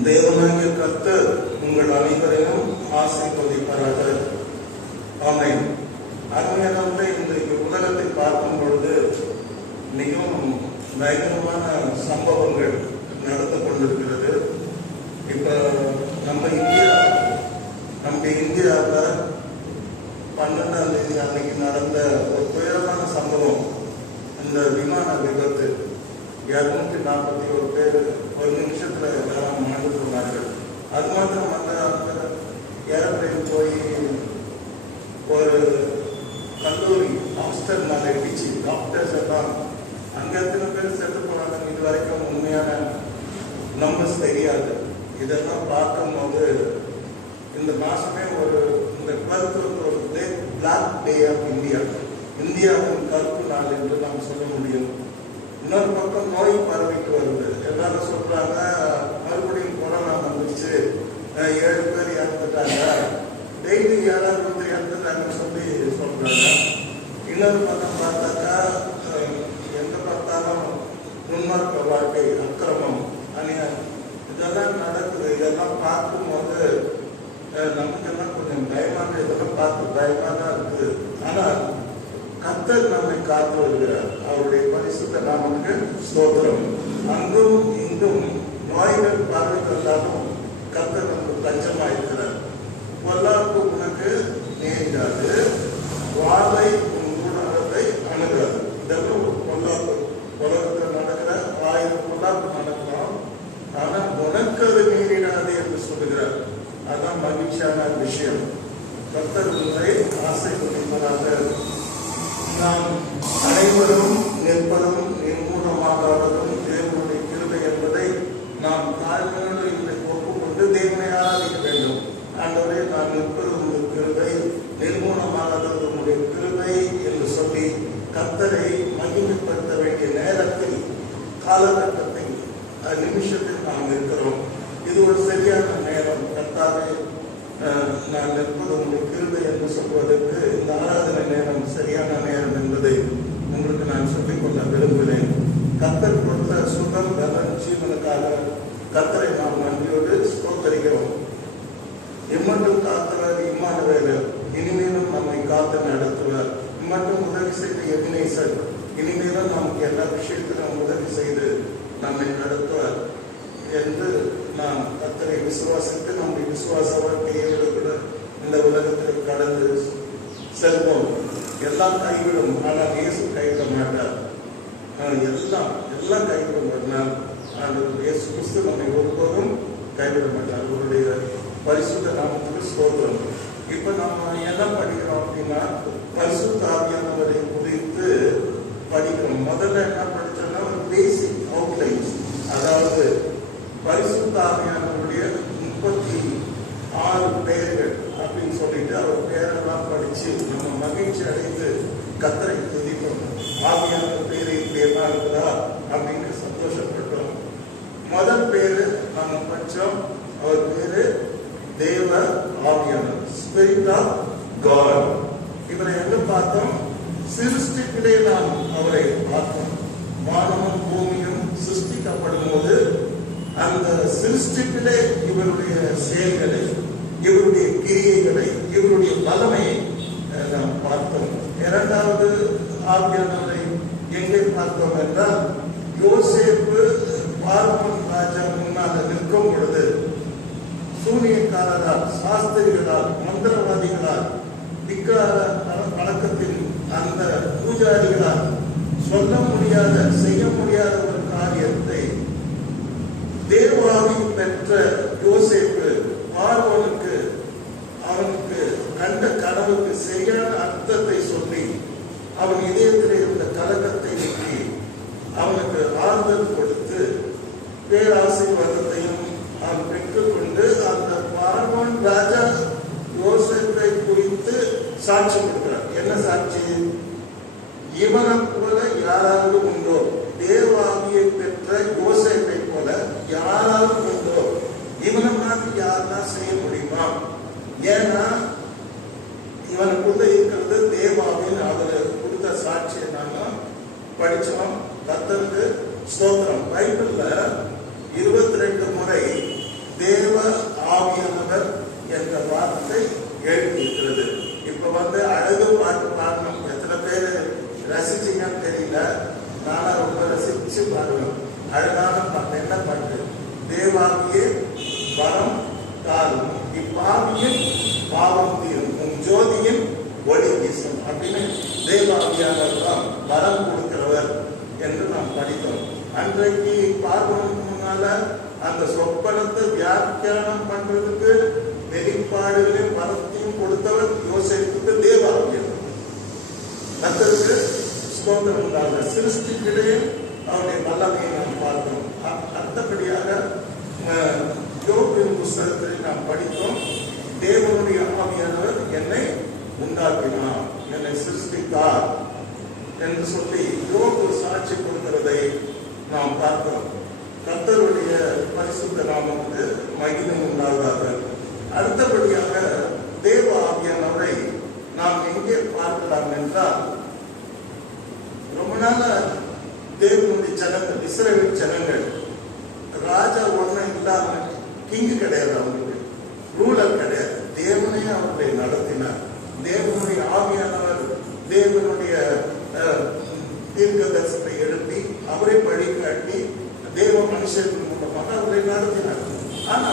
தேவனாகிய கர்த்தர் உங்கள் அனைவரையும் ஆசீர்வதிப்பாராக. ஆமென். அருமையானவர்களே, இன்றைக்கு உலகத்தை பார்க்கும் பொழுது மிகவும் பயங்கரமான சம்பவங்கள் நடந்து கொண்டிருக்கிறது. இப்ப நம்ம இந்தியாவில் 12ஆம் தேதி அன்னைக்கு நடந்த ஒரு துயரமான சம்பவம், இந்த விமான விபத்து. 241 பேர் ஒரு நிமிஷத்துல எல்லாரும் மாண்டு சொன்னார்கள். அது மாத்திரம் அந்த ஏரோப்ளைன் போய் ஒரு கல்லூரி ஹாஸ்டல் மேலே இடிச்சு டாக்டர்ஸ் எல்லாம் அங்கே எத்தனை பேர் செத்து போனாங்க இது வரைக்கும் உண்மையான நம்பர்ஸ் தெரியாது. இதெல்லாம் பார்க்கும்போது இந்த மாசமே இந்த 12th ஒரு பிளாக் டே ஆஃப் இந்தியாவின் கருப்பு நாள் என்று நாம் சொல்ல முடியும். இன்னொரு பக்கம் நோய் பரவிட்டு வருது. எல்லாரும் சொல்றாங்க மறுபடியும் கொரோனா வந்துச்சு, 7 பேர் இறந்துட்டாங்க, டெய்லி யாராவது இறந்துட்டாங்கன்னு சொல்லி சொல்றாங்க. இன்னொரு பக்கம் பார்த்தாக்கா எங்க பார்த்தாலும் முன்மார்க்க வாழ்க்கை, அக்கிரமம், அநியாயம் இதெல்லாம் நடக்குது. இதெல்லாம் பார்க்கும்போது நமக்கெல்லாம் கொஞ்சம் பயமாக, இதெல்லாம் பார்த்து பயமாக தான் இருக்குது. ஆனால் கர்த்தர் நம்மை காத்து வருகிறார். அவருடைய பரிசுத்த நாமத்துக்கு ஸ்தோத்திரம். அங்கும் இங்கும் நோய்கள் பார்வைகளாலும் கர்த்தர் நமக்கு தஞ்சமாயிருக்கிறார். பொல்லாப்பு உனக்கு நேரிடாது, வாழை உன் ஊடகத்தை அணுகாது. இதெல்லாம் பொல்லாப்பு. உலகத்தில் நடக்கிற 1000 பொல்லாப்பு நடக்கலாம், ஆனால் உனக்கு அது நேரிடாது என்று சொல்லுகிறார். அதான் மகிழ்ச்சியான விஷயம். கர்த்தர் உங்களை ஆசைப்படுவதாக. நாம் அனைவரும் நிற்பதும் நிர்மூலமாகாததும் தேவனுடைய கிருபை என்பதை நாம் தாழ்மையோடு இன்றைக்கு ஒப்புக்கொண்டு தேவனை ஆராதிக்க வேண்டும். ஆண்டவரே, நான் நிற்பது உங்கள் கிருபை, நிர்மூலமாகாதது உங்களுடைய கிருபை என்று சொல்லி கர்த்தரை மகிமைப்படுத்த வேண்டிய நேரத்தில், காலகட்டத்தில், நிமிஷத்தில் நாம் இருக்கிறோம். இது ஒரு சரியான நேரம். கர்த்தாவே, நான் நிற்பது உங்களுடைய கிருபை என்று சொல்வதற்கு இந்த ஆராதனை நேரம் சரியான நேரம் என்பதை உங்களுக்கு நான் சொல்லிக்கொள்ள விரும்புகிறேன். கர்த்தர் கொடுத்த சுகம், பலன், ஜீவனுக்காக கர்த்தரை நாம் நன்றியோடு ஸ்தோத்தரிக்கிறோம். இம்மட்டும் காத்தவர் இம்மானுவேலர், இனிமேலும் நம்மை காத்து நடத்துவார். இம்மட்டும் உதவி செய்த எபினேசர், இனிமேலும் நமக்கு எல்லா விஷயத்திலும் உதவி செய்து நம்மை நடத்துவார் என்று நாம் கர்த்தரை விசுவாசித்து நம்முடைய விசுவாச வாழ்க்கையோடு கூட இந்த உலகத்தில் கடந்து செல்வோம். எல்லாம் கைவிடும், ஆனால் இயேசு கைவிட மாட்டார். எல்லாம் கைவிடுவதனால் ஆண்டவர் இயேசு கிறிஸ்து நம்மை ஒருபோதும் கைவிட மாட்டார். அவருடைய பரிசுத்த நாமத்துக்கு ஸ்தோத்திரம். இப்ப நம்ம என்ன படிக்கிறோம் அப்படின்னா, பரிசுத்த ஆவியானவரை குறித்து படிக்கிறோம். முதல்ல என்ன படிச்சோம்னா ஒரு பேசிக் அவுட்லைன்ஸ், அதாவது பரிசுத்த ஆவியானவருடைய 36 பெயர்கள் அப்படின்னு சொல்லிட்டு அவர் பேரெல்லாம் படிச்சு நம்ம மகிழ்ச்சி அடைந்து கர்த்தரை துதிப்போம். ஆவியானவர் பேரு இப்படி எல்லாம் இருக்குதா அப்படின்னு சந்தோஷப்பட்டோம். முதல் பேரு நம்ம படிச்சோம், அவர் பேரு தேவ ஆவியானவர், ஸ்பிரிட் ஆஃப் காட். இவரை எங்க பார்த்தோம்? சிருஷ்டிப்பிலே நாம் அவரை பார்த்தோம். வானமும் பூமியும் சிருஷ்டிக்கப்படும் போது அந்த சிருஷ்டிப்பிலே இவருடைய செயல்களை, இவருடைய கிரியைகளை, இவருடைய பலமையை நாம் பார்த்தோம். இரண்டாவது ஆவியானவரை எங்கே பார்த்தோம் என்றால், யோசேப்பு பார்வோன் ராஜா முன்னால் நிற்கும் பொழுது சூனியக்காரரால், சாஸ்திரிகளால், மந்திரவாதிகளால், விக்கிரக வணக்கத்தின் அந்த பூஜாரிகளால் சொல்ல முடியாத, செய்ய முடியாத ஒரு காரியத்தை தேவாவி பெற்ற யோசேப்பு பார்வோனுக்கு, அவனுக்கு கண்ட கனவுக்கு சரியான அர்த்தத்தை சொல்லி அவன் இதயத்தில் இருந்த கலக்கத்தை நீக்கி அவனுக்கு ஆறுதல் கொடுத்து பேராசீர்வாதத்தையும் அவன் பெற்றுக்கொண்டு அந்த பார்வோன் ராஜா யோசேப்பை குறித்து சாட்சி கொடுக்கிறார். என்ன சாட்சி? இவனை போல யாராவது உண்டோ? தேவாவியை பெற்ற யோசேப்பை போல யாராவது உண்டோ? இவனை மாதிரி யாரெல்லாம் செய்ய முடியுமா? ஏன்னா இவனுக்குள்ள இருக்கிறது தேவாவின் அவர் கொடுத்த சாட்சியை நாங்க படிச்சோம். கர்த்தருக்கு ஸ்தோத்திரம். பைபிள்ல 22 முறை என்ன பாட்டு? தேவாவியே வரம் தாரும், இப்பாவியின் பாவம் தீரும், உன் ஜோதியின் ஒளி வீசும் அப்படின்னு தேவாவியானவர் தான் வரம் கொடுக்கிறவர் என்று நாம் படித்தோம். அன்றைக்கு பார்வனுக்கு முன்னால அந்த சொப்பனத்தை வியாக்கியானம் பண்றதுக்கு வெளிப்பாடுகளையும் வரத்தையும் கொடுத்தவர் யோசேப்புக்கு தேவாவியர். கர்த்தருக்கு ஸ்தோத்திரம் உண்டாக. சிருஷ்டிக்கிடையே அவருடைய வல்லமையை நாம் பார்த்தோம். அடுத்தபடியாக யோபின் புஸ்தகத்தில் நாம் படித்தோம், தேவனுடைய ஆவியானவர் என்னை உண்டாக்கினார், என்னை சிருஷ்டித்தார் என்று சொல்லி யோபு சாட்சி கொடுக்கிறதை நாம் பார்த்தோம். கர்த்தருடைய பரிசுத்த நாமத்துக்கு மகிமை உண்டாவதாக. அடுத்தபடியாக தேவ ஆவியானவரை நாம் எங்கே பார்க்கலாம் என்றால், ரொம்ப நாள தேவனுடைய ஜனங்கள், இஸ்ரவேல் ஜனங்கள், ராஜா ஒன்றும் இல்லாம, கிங்கு கிடையாது, அவங்களுக்கு ரூலர் கிடையாது, தேவனையே அவர்களை நடத்தினார். தேவனுடைய ஆவியானவர் தேவனுடைய தீர்க்கதரிசனத்தை எழுப்பி அவரை வழிகாட்டி தேவ மனுஷர்கள் மூலமாக அவரை நடத்தினார். ஆனா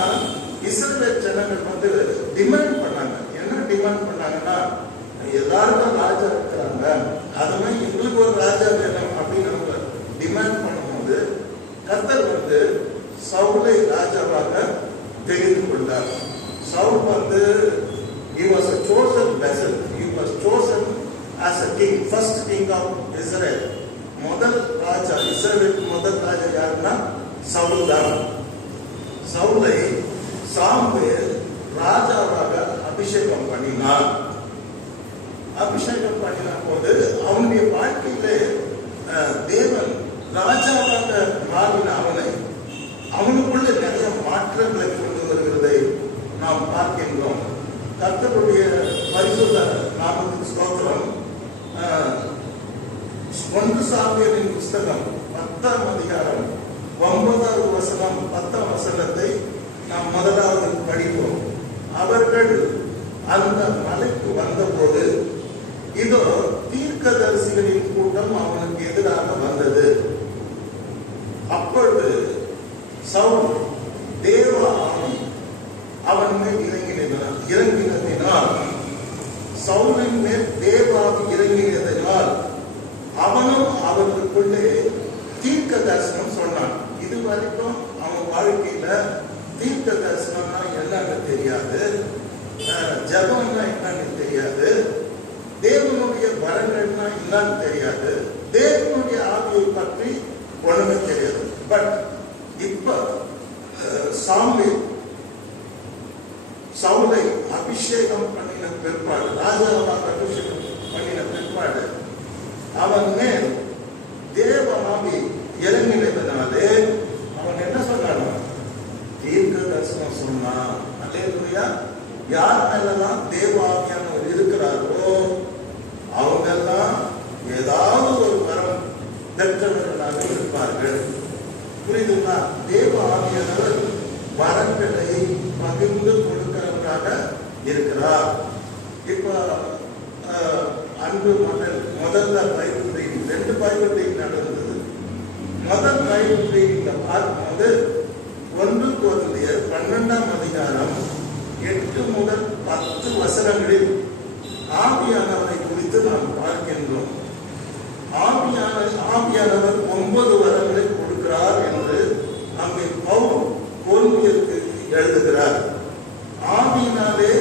இஸ்ரவேல் ஜனங்கள் டிமாண்ட் பண்ணாங்க. என்ன டிமாண்ட் பண்ணாங்கன்னா, எல்லாருக்கும் ராஜா இருக்கிறாங்க, அதுவே எங்களுக்கு ஒரு ராஜா வேணும் அப்படின்னு அவங்க டிமாண்ட் பண்ணும்போது கர்த்தர் சவுலை ராஜாவாக தெரிந்து கொண்டார். Saul he was a chosen vessel. He was chosen as a king, first king of Israel. முதல் ராஜா, இஸ்ரவேலுக்கு முதல் ராஜா யாருன்னா சவுல் தான். சவுலை சாமுவேல் ராஜாவாக அபிஷேகம் பண்ணினார். அபிஷேகம் பண்ணின போது அவனுடைய வாழ்க்கையிலே தேவன் ராஜாவாக மாறின அவனுக்குள்ள நிறைய மாற்றங்களை கொண்டு வருகிறதை நாம் பார்க்கின்றோம். கர்த்தருடைய பரிசுத்த நாமத்துக்கு ஸ்தோத்திரம். 1 சாமுவேலின் புஸ்தகம் 10ஆம் அதிகாரம் 9வது வசனம் 10ஆம் வசனத்தை நாம் முதலாவது படிப்போம். அவர்கள் அந்த மலைக்கு வந்தபோது இதோ தீர்க்கதரிசிகளின் கூட்டம் அவனுக்கு எதிராக வந்தது. அப்பொழுது சவுல் தேவ ஆவி அவன் மேல் இறங்கினதினால் சவுலின் மேல் தேவாவி இறங்கினதினால் அவனும் அவர்களுக்குள்ளே தீர்க்க தரிசனம் சொன்னான். இது வரைக்கும் அவன் வாழ்க்கையில தீர்க்க தரிசனம்னா என்னன்னு தெரியாது, ஜபம்னா என்னன்னு தெரியாது, தேவனுடைய வரங்கள்னா என்னன்னு தெரியாது, தேவனுடைய ஆவியை பற்றி ஒண்ணுமே தெரியாது. பட் இப்ப சாமுவேல் சவுலை அபிஷேகம் பண்ணின பிற்பாடு, ராஜாவாக அபிஷேகம் பண்ணின பிற்பாடு அவன் மேல் தேவ ஆவி இறங்கினதுனாலே அவன் என்ன சொன்னான்? தீர்க்க தரிசனம் சொன்னான். அல்லேலூயா. யார் மேலாம் தேவ ஆவியானவர் இருக்கிறாரோ அவங்கெல்லாம் ஏதாவது ஒரு வரம் பெற்றவர்களாக இருப்பார்கள். புரியுதுங்களா? தேவ ஆவியானவர் வரங்களை பகிர்ந்து கொடுக்கிறவராக இருக்கிறார். இப்ப அன்பு மகள் முதல்ல பைபிள் ரீடிங், 2 பைபிள் ரீடிங் நடந்தது. முதல் பைபிள் ரீடிங்ல பார்க்கும்போது 1 கொரிந்தியர் 12ஆம் அதிகாரம் 8 முதல் 10 வசனங்களில் ஆவியானவரை குறித்து நாம் பார்க்கின்றோம். ஆவியானவர் 9 வரங்களை கொடுக்கிறார் என்று அங்கே பவுல் கொரிந்தியருக்கு எழுதுகிறார். ஆவியினாலே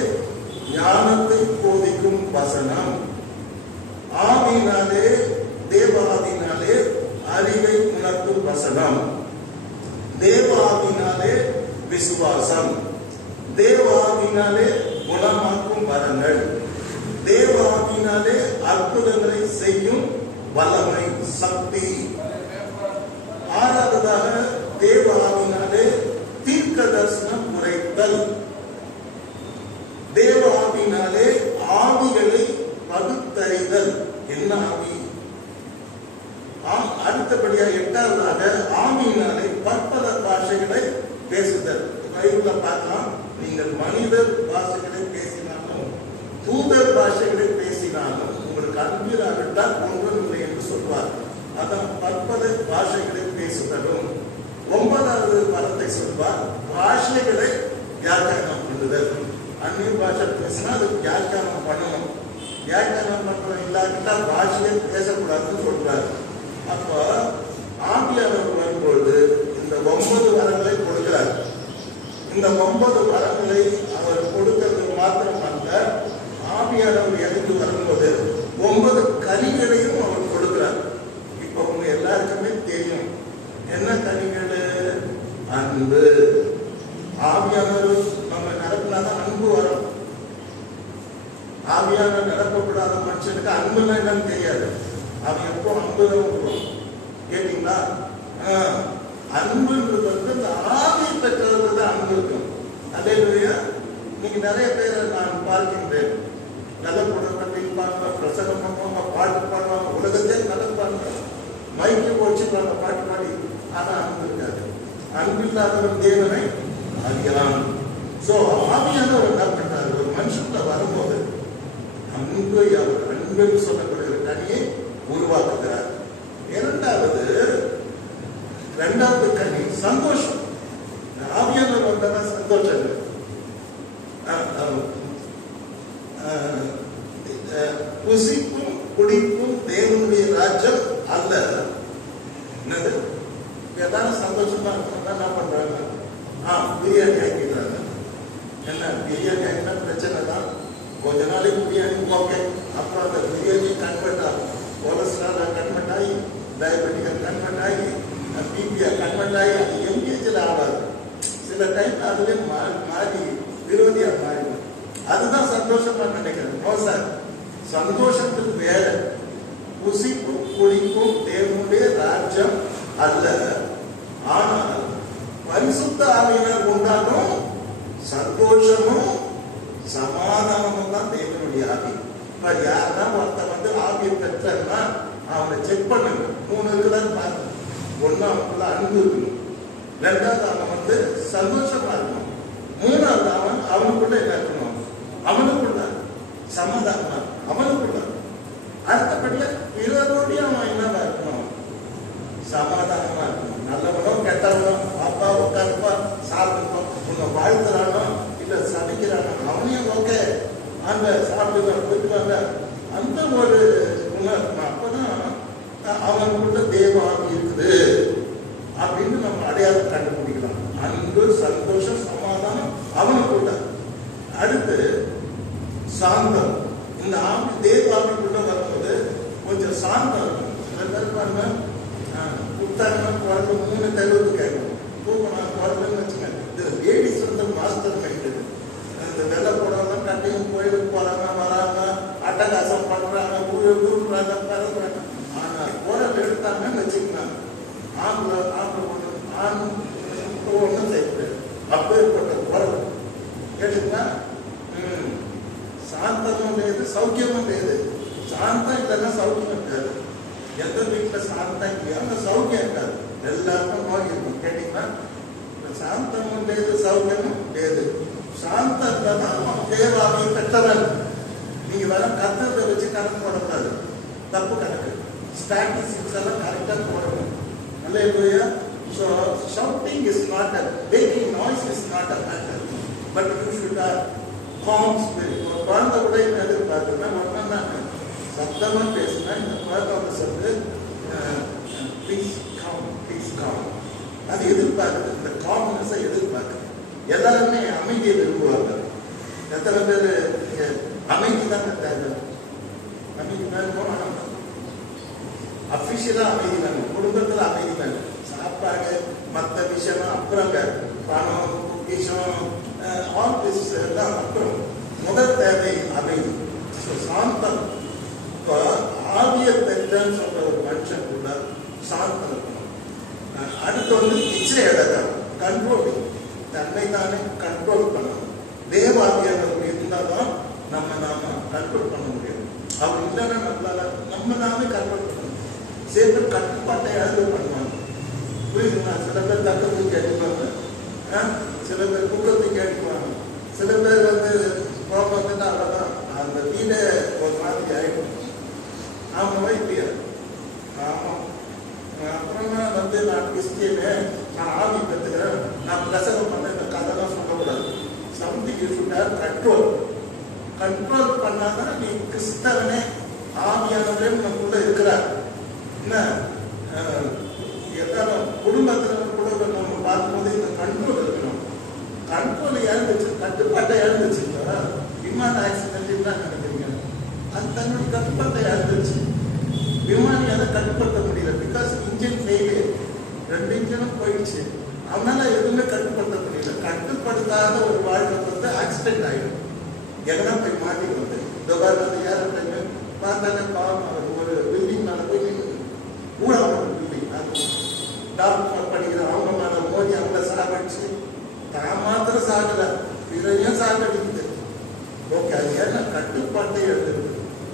ஞானத்தை போதிக்கும் வசனம், ஆவியினாலே தேவாவினாலே அறிவை உணர்த்தும் வசனம், தேவாவினாலே விசுவாசம், தேவாவினாலே குணமாக்கும் வரங்கள், தேவாவினாலே அற்புதங்களை செய்யும் வல்லமை, சக்தி. 6வதாக தேவாவினாலே தீர்க்க தரிசனம் உரைத்தல், தேவாவினாலே ஆவிகளை பகுத்தறிதல். என்ன ஆவி? அடுத்தபடியா 8வதாக ஆவியினாலே பற்பல பாஷைகளை பேசுதல். பைபிள்ல பார்க்கலாம், நீங்கள் மனிதர் பாஷைகளை பேசினாலும் தூதர் பாஷைகளை பேசினாலும் உங்களுக்கு அன்பிலாவிட்டால் ஒன்றும் இல்லை என்று சொல்வார். அதான் பற்பல பாஷைகளை பேசுதலும். 9 வரத்தை சொல்வார். பாஷைகளை வியாக்கியானம் பண்ணுதல். அந்நிய பாஷை பேசினா அது வியாக்கியானம் பண்ணணும். வியாக்கியானம் பண்றோம் இல்லாட்டா பாஷையை பேசக்கூடாதுன்னு சொல்றாரு. அப்போ ஆவியானவர் வரும்பொழுது இந்த 9 வரங்களை கொடுக்கிறார். இந்த 9 வரங்களை அவர் கொடுக்கிறது மாத்திரம் அல்ல, ஆவியானவர் இறங்கி வரும்போது 9 கனிகளையும் அவர் கொடுக்கிறார். இப்போ உங்க எல்லாருக்குமே தெரியும் என்ன கனிகள்? அன்பு. ஆவியானவர் நம்ம நடப்பினாதான் அன்பு வரும். ஆவியானவர் நடப்பக்கூடாத மனுஷனுக்கு அன்புன்னா என்னன்னு தெரியாது. அவன் எப்போ அன்புதான் கேட்டீங்களா? அன்புன்றது வந்து இந்த ஆவியை பெற்றவர்கள் தான் அன்பு இருக்கும். அதே மாதிரியா இன்னைக்கு நிறைய பேரை நான் பார்க்கின்றேன். நல்ல புடவை பிரசங்கம் பண்ணுவாங்க, பாட்டு பாடுவாங்க, உலகத்தையே நல்ல பாடுவாங்க, மைக்கு போச்சுப்பாங்க பாட்டு பாடி. ஆனா அன்பு இருக்காது. அன்பு இல்லாதவன் தேவனை அறியலாம். சோ ஆவியானவர் என்ன பண்றாரு? ஒரு மனுஷன்ல வரும்போது அன்பு, அவர் அன்பு சொல்லப்படுகிற கனியை உருவாக்குகிறார். இரண்டாவது கனி சந்தோஷம். ஆவியானவர் வந்தா சந்தோஷம். புசிப்பும் குடிப்பும் தேவனுடைய ராஜ்யம் அல்ல. என்னது? எல்லாரும் சந்தோஷமா இருக்கா? என்ன பண்றாங்க? பிரியாணி ஆக்கிடுறாங்க. என்ன பிரியாணி ஆகினா பிரச்சனை தான். கொஞ்ச நாளைக்கு பிரியாணி ஓகே, அப்புறம் அந்த பிரியாணி கன்வெர்ட் ஆகும். கொலஸ்ட்ரால் கன்வெர்ட் ஆகி, டயபெட்டிக் கன்வெர்ட் ஆகி, பிபிஆ கன்வெர்ட் ஆகி, அது எங்கேஜில் ஆகாது. சில டைம் அதுவே மாறி விரோதியா மாறிடும். அதுதான் சந்தோஷமா நினைக்கிறேன். நோ சார், சந்தோஷத்துக்கு வேற. புசிப்பும் குடிப்பும் தேவனுடைய ராஜ்யம் அல்ல. ஆனால் பரிசுத்த ஆவியினர் உண்டாகும் சந்தோஷமும் சமாதானமும் தான் தேவனுடைய ஆவி. இப்ப யாருன்னா ஒருத்தன் வந்து ஆவியை பெற்றா அவனை செக் பண்ணுங்க. 3 இருக்குதான்னு பாருங்க. ஒண்ணு அவனுக்குள்ள அன்பு இருக்கணும், 2வது அவன் வந்து சந்தோஷமா இருக்கணும், 3வது அவனுக்குள்ள என்ன இருக்கணும்? அவனுக்குள்ள சமாதானம், அவனுக்குள்ள. அடுத்தபடியா பிறரோடைய அவன் என்னவா இருக்கணும்? சமாதானமா இருக்கணும். நல்லவனோ கெட்டவனோ, அப்பா உட்காருப்பா சாப்பிடுப்பா, உன்னை வாழ்த்துறானோ இல்ல சமைக்கிறானோ அவனையும் ஓகே, அந்த சாப்பிடுங்க போயிட்டு வாங்க, அந்த ஒரு குணம் இருக்கணும். அப்பதான் அவனுக்குள்ள தேவாவி இருக்குது அப்படின்னு நம்ம அடையாளம் கண்டுபிடிக்கலாம். அன்பு, சந்தோஷம், சமாதானம் அவனுக்குள்ள. அடுத்து சாந்தம். இந்த ஆவி தேவாவிக்குள்ள வரும்போது கொஞ்சம் சாந்தம் இருக்கும். சில பேர் பாருங்க, புத்தாங்க குழந்தை 3 தெருவுக்கு கேட்கணும், தூக்கணும் குழந்தைன்னு வச்சுக்கோங்க. இது லேடிஸ் வந்து மாஸ்டர் மைண்டு. இந்த வெள்ளை போடுறவங்க கண்டையும் கோயிலுக்கு போறாங்க, வராங்க, அட்டகாசம் பண்றாங்க, ஊருக்குறாங்க, பறக்குறாங்க. ஆனா குரல் எடுத்தாங்கன்னு வச்சுக்கோங்க, ஆம்பளை ஒண்ணு ஆண் ஒன்றும் செய்யக்கூடாது. அப்பேற்பட்ட குரல் கேட்டுங்களா? சாந்தமும் లేదు, சௌக்கியமும் లేదు. சாந்தம் இல்லைன்னா சௌக்கியம் இருக்காது. எந்த வீட்டுல சாந்தம் இல்லையா அந்த சௌக்கியம் இருக்காது. எல்லாருக்கும் நோய் இருக்கும். கேட்டீங்கன்னா சாந்தமும் లేదు, சௌக்கியமும் లేదు. சாந்தம் தான் தேவாவியை பெற்றவன். நீங்க வேற கத்தத்தை வச்சு கணக்கு போடக்கூடாது, தப்பு கணக்கு. ஸ்டாட்டிஸ்டிக்ஸ் எல்லாம் கரெக்டா போடணும். அல்லேலூயா. So shouting is not a, making noise is not a matter, but you should have calm spirit. ஒரு குழந்தை கூட என்ன எதிர்பார்க்குன்னா ஒன்னா சத்தமா பேசினா இந்த குழந்தை சொல்லு ப்ளீஸ் கம், அது எதிர்பார்க்குது. இந்த காம்னஸை எதிர்பார்க்குது. எல்லாருமே அமைதியை விரும்புவாங்க. எத்தனை பேர் அமைதி தான் தேவை? அமைதி வேணும், அபிஷியலா அமைதி வேணும், குடும்பத்துல அமைதி வேணும். சாப்பாடு மற்ற விஷயம் அப்புறம், பணம் பொக்கிஷம் ஆஃபீஸ் எல்லாம் அப்புறம். முதல் தேவை அமைதி, சாந்தம். இப்போ ஆவிய பெற்றன்னு சொல்ற ஒரு மனுஷன் கூட சாந்தம் இருக்கணும். அடுத்து வந்து இச்சை அடக்கம், கண்ட்ரோலிங், தன்னை தானே கண்ட்ரோல் பண்ணணும். தேவாவியானவர் இருந்தால்தான் நாம கண்ட்ரோல் பண்ண முடியும். அவர் இல்லைன்னா நம்மளால நம்ம நாமே கண்ட்ரோல் பண்ணணும். சில பேர் கட்டுப்பாட்டை எழுத பண்ணுவாங்க, புரியுதுங்களா? சில பேர் தக்கத்துக்கு அடிப்பாங்க, சில பேர் குக்கத்துக்கு அடிப்பாங்க, சில பேர் வந்து கோபம் வந்துட்டு அவ்வளோதான் அந்த வீடே ஒரு மாதிரி ஆகிடும். ஆமாம் இல்லையா? ஆமாம். அப்புறமா வந்து நான் கிறிஸ்டியனு, நான் ஆவி பெற்றுக்கிறேன், கண்ட்ரோல். கண்ட்ரோல் பண்ணாதான் நீ கிறிஸ்தவனே ஆவியானவரே நமக்குள்ள இருக்கிறார். என்ன எல்லாரும் குடும்பத்தில் கூட நம்ம பார்க்கும்போது இந்த கண்ட்ரோல் இருக்கணும். கண்ட்ரோல் இழந்துச்சு, கட்டுப்பாட்டை இழந்துச்சு. விமான ஆக்சிடென்ட் தான் நினைக்கிறீங்க, அது தன்னுடைய கட்டுப்பாட்டை இழந்துச்சு. விமானியால கட்டுப்படுத்த முடியல, பிகாஸ் இன்ஜின் ஃபெயிலியர், 2 இன்ஜினும் போயிடுச்சு. அவனால எதுவுமே கட்டுப்படுத்த முடியல. கட்டுப்படுத்தாத ஒரு வாழ்க்கை வந்து ஆக்சிடென்ட் ஆகிடும், எங்கன்னா போய் மாட்டிக்கிறது. இந்த ஏரோப்ளைன் பார்த்தாலே பாவம், ஒரு பில்டிங் மேலே போய் ஊழல் பில்டிங், அது டாக்டர் படிக்கிற அவங்க மேலே மோதி அவங்கள சாகடிச்சு தான் மாத்திரம் சாகல, இதையும் சாகடிக்குது. ஓகே, அது ஏன்னா கட்டுப்பாட்டை எழுதுது.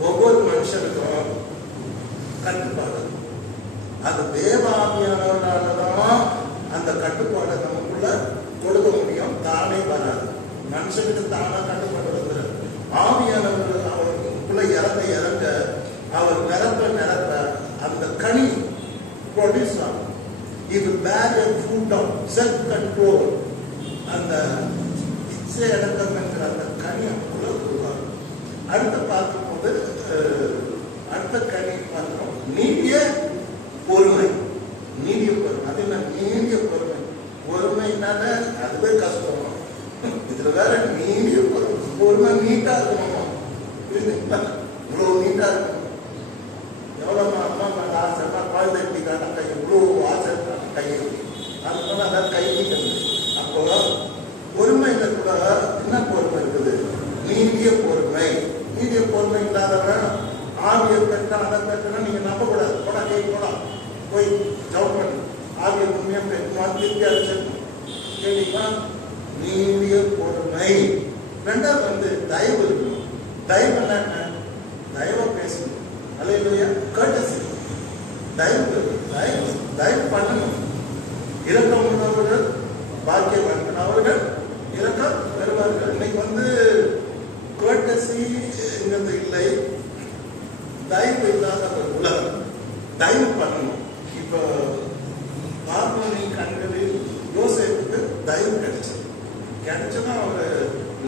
ஒவ்வொரு மனுஷனுக்கும் கட்டுப்பாடு, அது தேவாமியானவனாலதான் அந்த கட்டுப்பாடை நமக்குள்ள கொடுக்க முடியும். தானே வராது, மனுஷனுக்கு தானா கட்டுப்பாடு வருகிறார். ஆவியானவர்கள் அவருக்குள்ள இறங்க அவர் நிரப்ப அந்த கனி ப்ரொடியூஸ் ஆகும். இது பேர் ஃப்ரூட் ஆஃப் செல்ஃப் கண்ட்ரோல். அந்த இச்சை அடக்கம் என்கிற அந்த கனி அவங்களுக்குள்ள உருவாகும். அடுத்து பார்க்கும்போது அடுத்த கனி பார்க்கிறோம், நீடிய பொறுமை. நீடிய பொறுமை, அது என்ன நீடிய பொறுமை? பொறுமைனால அதுவே கஷ்டம். இதுல வேற நீடிய பொறுமை நீட்டா இருக்கணும், இவ்வளவு நீட்டா இருக்கணும். எவ்வளவு அம்மா மேல ஆசைன்னா குழந்தை எப்படிக்கான கை, இவ்வளவு ஆசை கை, அதுக்கு அதான் கை நீக்கணும். அப்போ பொறுமையில கூட என்ன பொறுமை இருக்குது? நீடிய பொறுமை. நீடிய பொறுமை இல்லாதவன் ஆவியை பெற்றா அதை பெற்றா நீங்க நம்பக்கூடாது. போனா கை போனா போய் ஜவுட் பண்ணி ஆவியை உண்மையா பெற்றுமா திருப்பி அடிச்சிடணும். கேட்டீங்களா? நீடிய பொறுமை. ரெண்டாவது வந்து தயவு இருக்கணும். தயவு என்ன? தயவை பேசணும். அல்லேலூயா. கர்ட்டசி, தயவு தயவு தயவு பண்ணணும். இரக்கம் உள்ளவர்கள் பாக்கியவான்கள், அவர்கள் இரக்கம் பெறுவார்கள். இன்னைக்கு வந்து கர்ட்டசி இல்லை, தயவு இல்லாத ஒரு உலகம். தயவு பண்ணணும். இப்போ பார்வோனி கண்களில் யோசேப்புக்கு தயவு கிடைச்சதுன்னா அவர்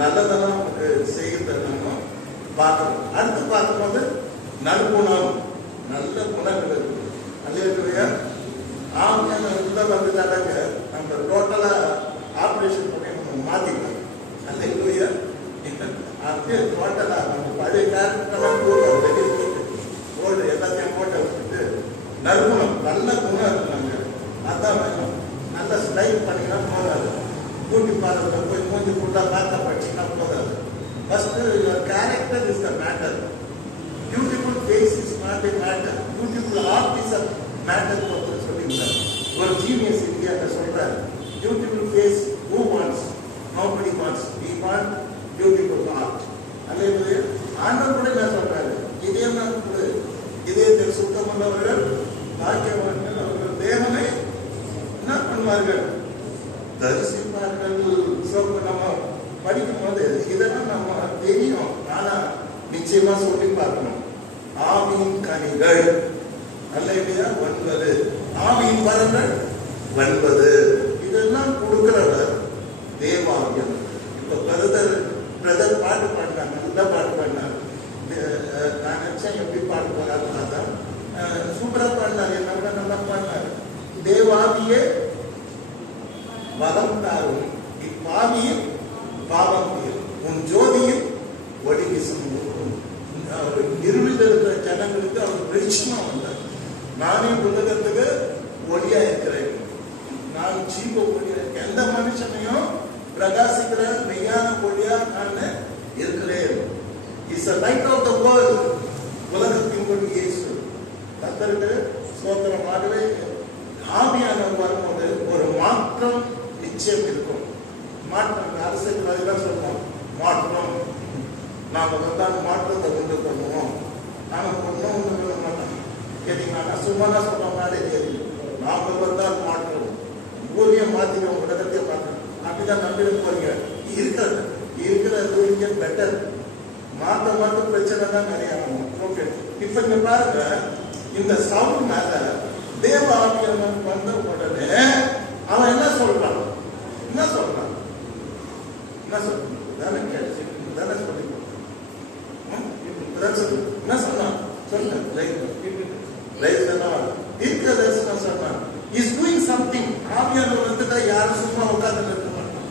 நல்லதெல்லாம் அவருக்கு செய்கிறத நம்ம பார்க்கணும். அடுத்து பார்க்கும்போது நற்குணம், நல்ல குணங்கள் இருக்கு. அல்லேலூயா. ஆவியான உள்ள வந்துட்டாங்க, நம்ம டோட்டலா ஆப்ரேஷன் பண்ணி நம்ம மாத்திக்கலாம். அல்லேலூயா. அப்படியே டோட்டலா நம்ம பழைய கேரக்டரெல்லாம் ஓல்டு எல்லாத்தையும் போட்டு வச்சுட்டு நற்குணம், நல்ல குணம் இருந்தாங்க. அதான் வேணும். நல்ல ஸ்டைல் பண்ணினா போதாது. பியூட்டி பார்லர் போய் மூஞ்சி ஃபுல்லா மேக்கப் படிச்சுன்னா போதாது. First character is the matter. Beautiful face is not a matter, beautiful heart is a matter சொல்லியிருந்தார் ஒரு ஜீனியஸ் இந்தியாவில் சொல்றாரு. Beautiful face who wants? Nobody wants. We want beautiful heart. அல்லேலூயா. ஆண்டவர் கூட என்ன சொல்றாரு? இதயம் கூட, இதயத்தில் சுத்தமுள்ளவர்கள் பாக்கியவான்கள், அவர்கள் தேவனை என்ன பண்ணுவார்கள்? தரிசிப்பார்கள். நம்ம படிக்கும் போது இதெல்லாம் நம்ம தெரியும், ஆனா நிச்சயமா சொல்லி பார்க்கணும். ஆவியின் கனிகள் அல்லேலூயா 9, ஆவியின் வரங்கள் 9, இதெல்லாம் கொடுக்கிறவர் தேவாவியம். இப்ப பிரதர் பாட்டு பாடினாங்க, நல்ல பாட்டு பாடினாங்க. நான் நினைச்சேன் எப்படி பாட்டு போறாரு, சூப்பரா பாடினாரு, என்ன விட நல்லா பாடினாரு. தேவாவியே வரம் தாரும், இப்பாவியில் பாவம் தீரும், உன் ஜோதியில் ஒளி வீசும். இருளில் இருக்கிற ஜனங்களுக்கு அவர் வெளிச்சமா வந்தார். நானே உலகத்துக்கு ஒளியா இருக்கிறேன், நான் ஜீவ ஒளியா. எந்த மனுஷனையும் பிரகாசிக்கிற மெய்யான ஒளியா நான் இருக்கிறேன். Is a light of the world. உலகத்தின் ஒளி இயேசு. கர்த்தருக்கு ஸ்தோத்திரம். ஆகவே ஆவியானவர் வரும்போது ஒரு மாற்றம் நிச்சயம் இருக்கும். மாற்றம் அரசியல் தான் சொல்லுவோம், மாற்றம் நாம வந்தால் மாற்றத்தை கொண்டு பண்ணுவோம். நாம ஒன்றும் ஒன்று சொல்ல மாட்டோம். கேட்டீங்கன்னா சும்மா தான் சொன்னோம்னாலே தெரியும். நாம வந்தால் மாற்றம், ஊரையே மாத்திடுவோம், உலகத்தையே மாற்றணும். அப்படிதான் நம்பிட போறீங்க. இருக்கிற ஊரிங்க பெட்டர். மாத்த பிரச்சனை தான் நிறைய ஆகும். ஓகே, இப்ப இங்க பாருங்க, இந்த சவுண்ட் மேல தேவ ஆவியானவர் வந்த உடனே அவன் என்ன சொல்றான்? என்ன சொல்றது? தானே கேள்வி தானே சொல்லி என்ன சொன்னான்? சொல்லுங்க. தீர்க்க தரிசனம் சொன்னான். Is doing something. ஆவியானவர் வந்துட்டா யாரும் சும்மா உட்கார்ந்து இருக்க மாட்டான்.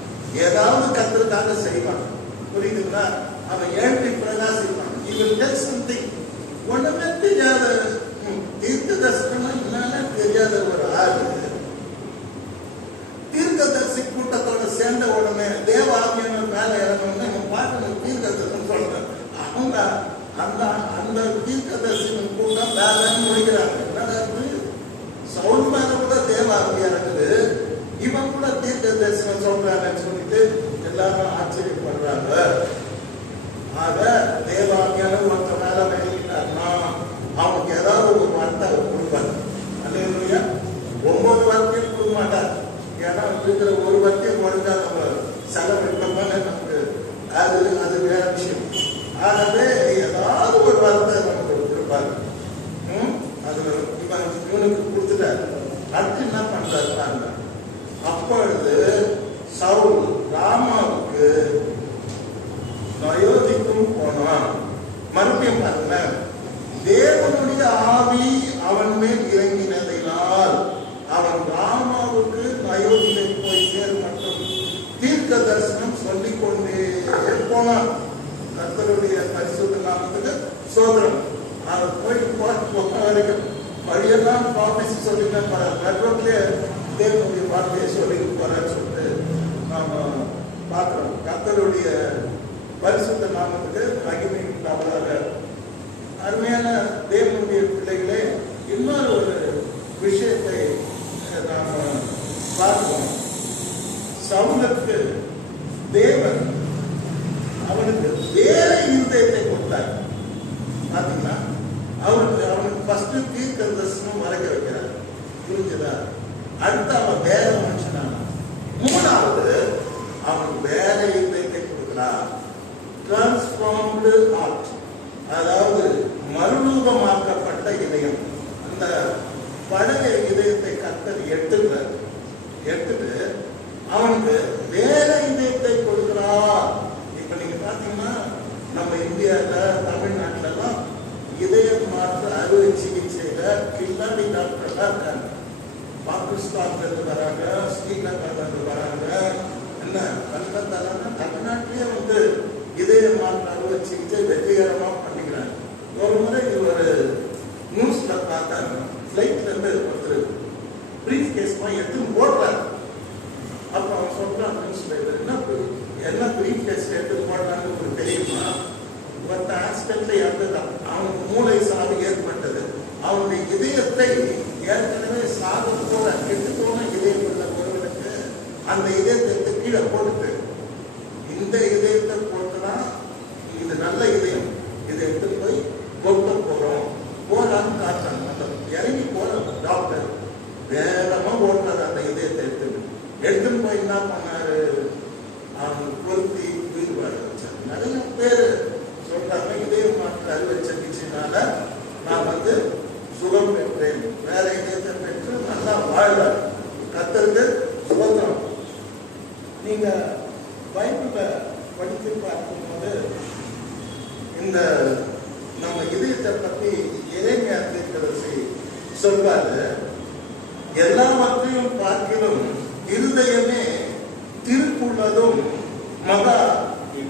ஏதாவது கர்த்தருக்காக செய்வான். புரியுதுங்களா? அவன் எழுப்பி பிரகாசிப்பான். He will tell something. ஒண்ணுமே தெரியாத தீர்க்க தரிசனம் என்னன்னு தெரியாத ஒரு ஆளு தீர்க்கதரிசி கூட்டத்தோட சேர்ந்த உடனே தேவ ஆவியானவர் மேல இறங்கணும்னு இவன் பாட்டு தீர்க்க தரிசனம் சொல்றான். அவங்க அந்த தீர்க்கதரிசனம் கூட வேலைன்னு முடிக்கிறாங்க. சவுல் மேல கூட தேவ ஆவியா இருக்குது, இவன் கூட தீர்க்க தரிசனம் சொல்றாங்கன்னு சொல்லிட்டு எல்லாரும் ஆச்சரியப்படுறாங்க. ஆக தேவ ஆவியானவர் ஒருத்த மேல வெளியிட்டாருன்னா அவனுக்கு ஏதாவது ஒரு வார்த்தை அவர் கொடுப்பார். அல்லேலூயா. 9 வார்த்தையும் கொடுக்க மாட்டார். ஏன்னா இருக்கிற ஒரு வார்த்தையை ஒழுங்கா நம்ம செலவிட்டோம்னா நமக்கு அது வேற விஷயம். ஆகவே ஏதாவது ஒரு வார்த்தை நமக்கு கொடுப்பாரு. அது இவனுக்கு கொடுத்துட்டாரு. அடுத்து என்ன பண்றாரு? அப்பொழுது சவுல் ராமாவுக்கு அயோத்திக்கும் போனான். மறுபடியும் பாருங்க, தேவனுடைய ஆவி அவன் மேல் இறங்கினதினால் அவன் ராமாவுக்கு அயோத்தியை போய் சேர் மற்றும் தீர்க்க தரிசனம் சொல்லிக் கொண்டே போனான். கர்த்தருடைய பரிசுத்த நாமத்துக்கு சோதரம். அவர் போய் போன வரைக்கும் வழியெல்லாம் ப்ராமிஸ் சொல்லிட்டு நடுரோட்லயே தேவனுடைய வார்த்தையை சொல்லிட்டு போறான்னு சொல்லிட்டு நாம பார்க்கிறோம். கர்த்தருடைய பரிசுத்த நாமத்துக்கு மகிமை உண்டாவதாக. அருமையான தேவனுடைய பிள்ளைகளே, இன்னொரு ஒரு விஷயத்தை நாம பார்ப்போம். சவுலுக்கு தேவன் அவனுக்கு வேற இருதயத்தை கொடுத்தார். பாத்தீங்கன்னா அவனுக்கு ஃபர்ஸ்ட் தீர்க்க தரிசனம் மறைக்க வைக்கிறார். புரிஞ்சுதா? அடுத்து அவன் வேற மனுஷனான. மூணாவது அவனுக்கு வேற இதயத்தை கொடுக்கிறார். டிரான்ஸ்ஃபார்ம்டு ஹார்ட், அதாவது மறுரூபமாக்கப்பட்ட இதயம். அந்த பழைய இதயத்தை கர்த்தர் எடுத்துட்டு அவனுக்கு வேற இதயத்தை கொடுக்கிறார். இப்ப நீங்க பாத்தீங்கன்னா நம்ம இந்தியால தமிழ்நாட்டுல எல்லாம் இதய மாற்று அறுவை சிகிச்சையில கில்லாடி டாக்டர் தான் இருக்காங்க. பாகிஸ்தான்ல இருந்து வராங்க, ஸ்ரீலங்கால இருந்து வராங்க. என்ன கல்கத்தால தமிழ்நாட்டிலேயே வந்து இதய மாற்று அறுவை சிகிச்சை வெற்றிகரமா பண்ணிக்கிறாங்க. ஒரு முறை ஒரு நியூஸ்ல பார்த்தாங்க, பிளைட்ல இருந்து ஒருத்தர் பிரீஃப் கேஸ் எடுத்து போடுறாரு. அப்ப அவன் சொல்றான் நியூஸ்ல, என்ன பிரீஃப் கேஸ் எடுத்து போடுறான்னு உங்களுக்கு தெரியுமா? ஒருத்த ஆக்சிடென்ட்ல இறந்துதான், அவனுக்கு மூளை சாவு ஏற்பட்டது. அவனுடைய இதயத்தை ஏற்கனவே சாகு போல கெட்டு போன இதயம் உள்ள ஒருவனுக்கு அந்த இதயத்தை கீழே போட்டுட்டு இந்த இதயத்தை போட்டுனா இது நல்ல இதயம், இதை எடுத்து போய் கொட்ட போறான்னு காட்டுறாங்க. அந்த இறங்கி போற டாக்டர் வேகமா ஓடுறாரு. அந்த இதயத்தை எடுத்துன்னு போய் என்ன பண்ணாரு? அவன் பொருத்தி உயிர் வாழ வச்சாரு. நிறைய பேரு சொல்றாங்க, இதய மாற்று அறுவை சிகிச்சையினால நான் வந்து சுகம் பெற்றேன், வேற இதயத்தை பெற்று நல்லா வாழ்றாரு. கர்த்தருக்கு சுதந்திரம். நீங்க பைபிள்ல படித்து பார்க்கும்போது இந்த நம்ம இதயத்தை பத்தி எரேமியா தீர்க்கதரிசி சொல்வாரு, எல்லாவற்றையும் பார்க்கிலும் இருதயமே திருப்புள்ளதும் மகா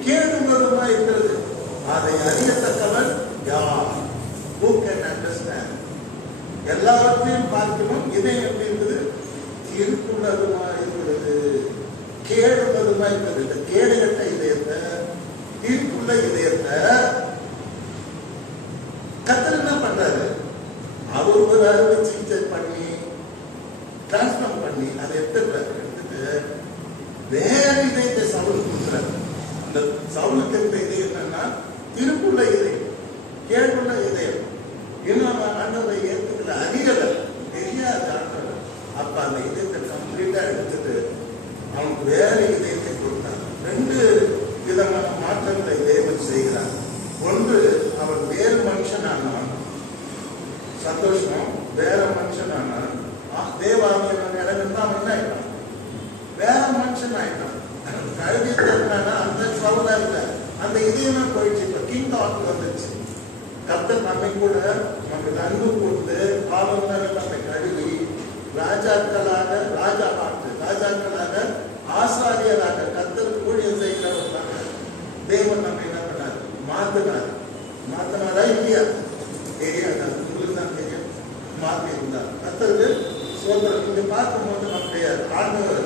கேடுள்ளதுமா இருக்கிறது, அதை அறியத்தக்கவன் யார்? Who can understand? எல்லாவற்றையும் பார்க்கணும். இதயம் எப்படி இருக்குது? திருப்புள்ளதுமா இருக்கிறது, கேடுள்ளதுமா இருக்கிறது. இந்த கேடுகட்ட இதயத்தை, திருப்புள்ள இதயத்தை கர்த்தர் என்ன பண்றாரு? அவர் ஒரு அறுவை சிகிச்சை பண்ணி டிரான்ஸ்ஃபார்ம் பண்ணி அதை எடுத்துட்டு வேற இதயத்தை சவுலுக்கு கொடுக்குறாரு. அந்த சவுலுக்கு இருந்த இதயம் என்னன்னா திருப்புள்ள இதயம், கேடுள்ள இதயம். இன்னும் ஆண்டவரை ஏற்றுக்கல, அறியல, தெரியாது ஆண்டவர். அப்ப அந்த இதயத்தை கம்ப்ளீட்டா எடுத்துட்டு அவனுக்கு வேற இதயத்தை கொடுத்தாங்க. 2 விதமான மாற்றங்களை தேவன் செய்கிறார். ஒன்று, அவன் வேறு மனுஷனானான், சந்தோஷம். வேற மனுஷனானான், தேவாலயம் இடம்னா அவன் என்ன ஆயிட்டான்? வேற மனுஷன் ஆயிட்டான். கழுதி தருனா அந்த சவுலா இல்லை, அந்த இதயமே போயிடுச்சு. இப்போ கிங் தாட் வந்துச்சு. கர்த்தர் நம்மை கூட நமக்கு அன்பு கொடுத்து பாவம் நம்மை கழுவி ராஜாக்களாக ராஜாக்களாக ஆசாரியராக கர்த்தர் ஊழியம் செய்கிறவர்களாக தேவன் நம்ம என்ன பண்ணார்? மாத்தினாரா இல்லையா? தெரியாது, உங்களுக்கு தான் தெரியும். மாற்றி இருந்தார். கர்த்தருக்கு சோதரம். இங்க பார்க்கும்போது நம்முடைய ஆண்டவர்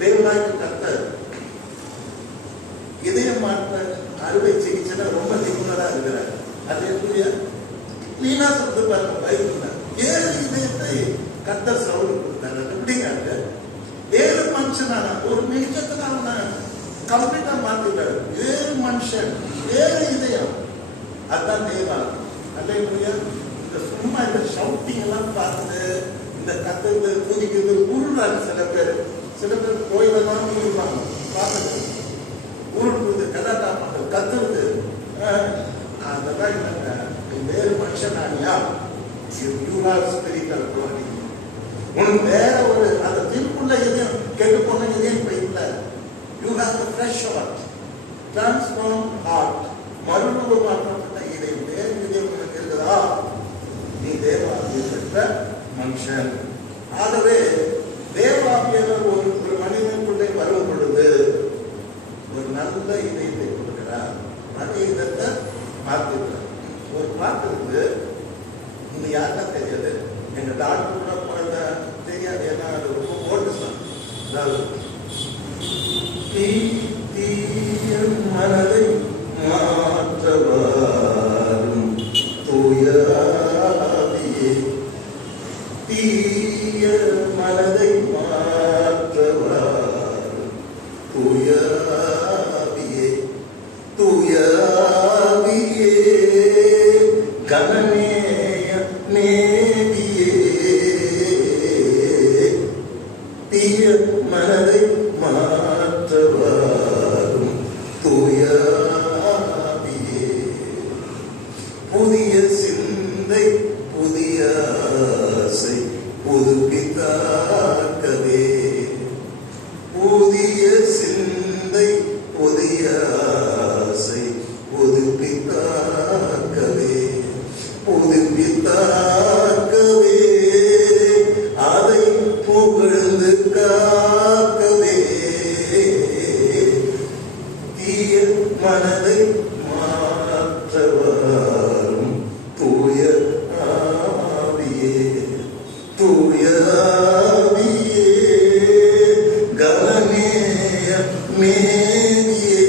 தேவனாய்க்கு கர்த்தர் இதயம் மாற்ற அறுவை சிகிச்சை ரொம்ப நிபுணரா இருக்கிறார். அது எப்படி கிளீனா சொல்றது பாருங்க பைபிள்ல. 7 இதயத்தை கர்த்தர் சவுல் கொடுத்தாரு. அது எப்படிங்க? 7 மனுஷனான ஒரு நிமிஷத்துல அவனை கம்ப்ளீட்டா மாத்திட்டாரு. 7 மனுஷன் 7 இதயம். அதுதான் தேவா. அல்ல இந்த சும்மா இந்த ஷவுட்டிங் எல்லாம் பார்த்து இந்த கத்துறது குதிக்கிறது உருளாங்க. சில பேர் கோயிலெல்லாம் உருவாங்க பார்த்துட்டு உருடுறது கலாட்டா பண்றது கத்துறது. அதெல்லாம் இல்லைங்க. வேறு மனுஷன் ஆனியா உனக்கு வேற ஒரு அந்த தீர்ப்புள்ள இதயம் கெட்டு போன இதயம் இப்ப இல்லை. You have the fresh heart, transform heart, மறுரூபமாக்கப்பட்ட இதயம். வேறு இதயம் உனக்கு இருக்குதா? நீ தேவாவியை பெற்ற மனுஷன். ஆகவே தேவாவியவர் ஒரு மனிதனுக்குள்ளே வரும் பொழுது ஒரு நல்ல இதயத்தை கொடுக்கிறார். அதே இதத்தை மாத்திருக்கிறார். ஒரு பாட்டு இருக்கு, இங்க யாருன்னா தெரியாது, எங்க டாக்டர் கூட குழந்தை தெரியாது. ஏன்னா அது ரொம்ப ஓட்டு சார். அதாவது தீய மனதை மாற்றவாரும் தூயாவியே, தீய மனதை மாற்றவாரும் தூயாவியே, தூயாவியே கணநேய நேவியே, தீய மனதை மாற்றவாரும் தூயாவியே, புதிய சிந்தை புதிய ஆசை புதுப்பித்தாக்கவே, புதிய சிந்தை புதிய ஆசை புதுப்பித்தாக்கவே, புதுப்பித்தாக்கவே, அதை புகழ்ந்து காக்கவே, தீய மனதை மாற்றவாரும் தூய ஆவியே, தூய ஆவியே கணநேய மேனியே,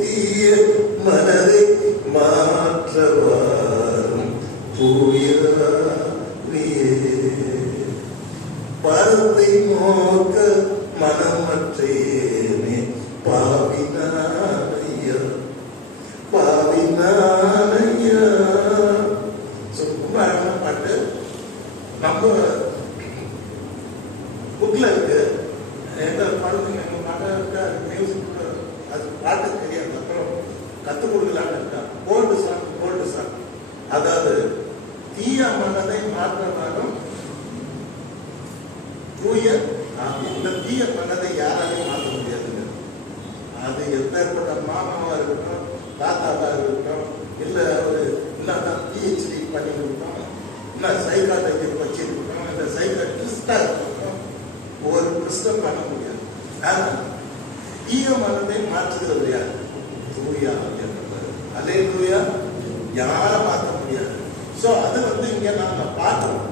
தீய மனதை மாற்றவாரும் தூய ஆவியே, பரத்தை நோக்க மனமற்றேனே பாவினானையா, பாவினானையா. ரொம்ப அழகான பாட்டு. நம்ம புக்ல இருக்கு. எந்த பாடத்துக்கு எங்க பாட்டா இருக்கா, மியூசிக் அது பாட்டு தெரியாது. அப்புறம் கத்துக் கொடுக்கலான்னு இருக்கா. Gold song. அதாவது தீய மனதை மாற்றினாலும் தூய இந்த தீய மனதை யாராலையும் மாற்ற முடியாதுங்க. அது எப்பேற்பட்ட மாமாவா இருக்கட்டும், தாத்தாவா இருக்கட்டும், இல்ல ஒரு இல்லதான் PhD பண்ணிருக்கோம், இல்ல சைக்காலஜி வச்சிருக்கோம், இல்ல சைக்காட்ரிஸ்டா இருக்கட்டும், ஒரு கிறிஸ்தவம் பண்ண முடியாது. ஆனா தீய மனதை மாற்றுகிறது யார்? தூயா. அதே தூயா யாரை மாற்ற முடியாது. சோ அது இங்க நாம பார்க்கணும்.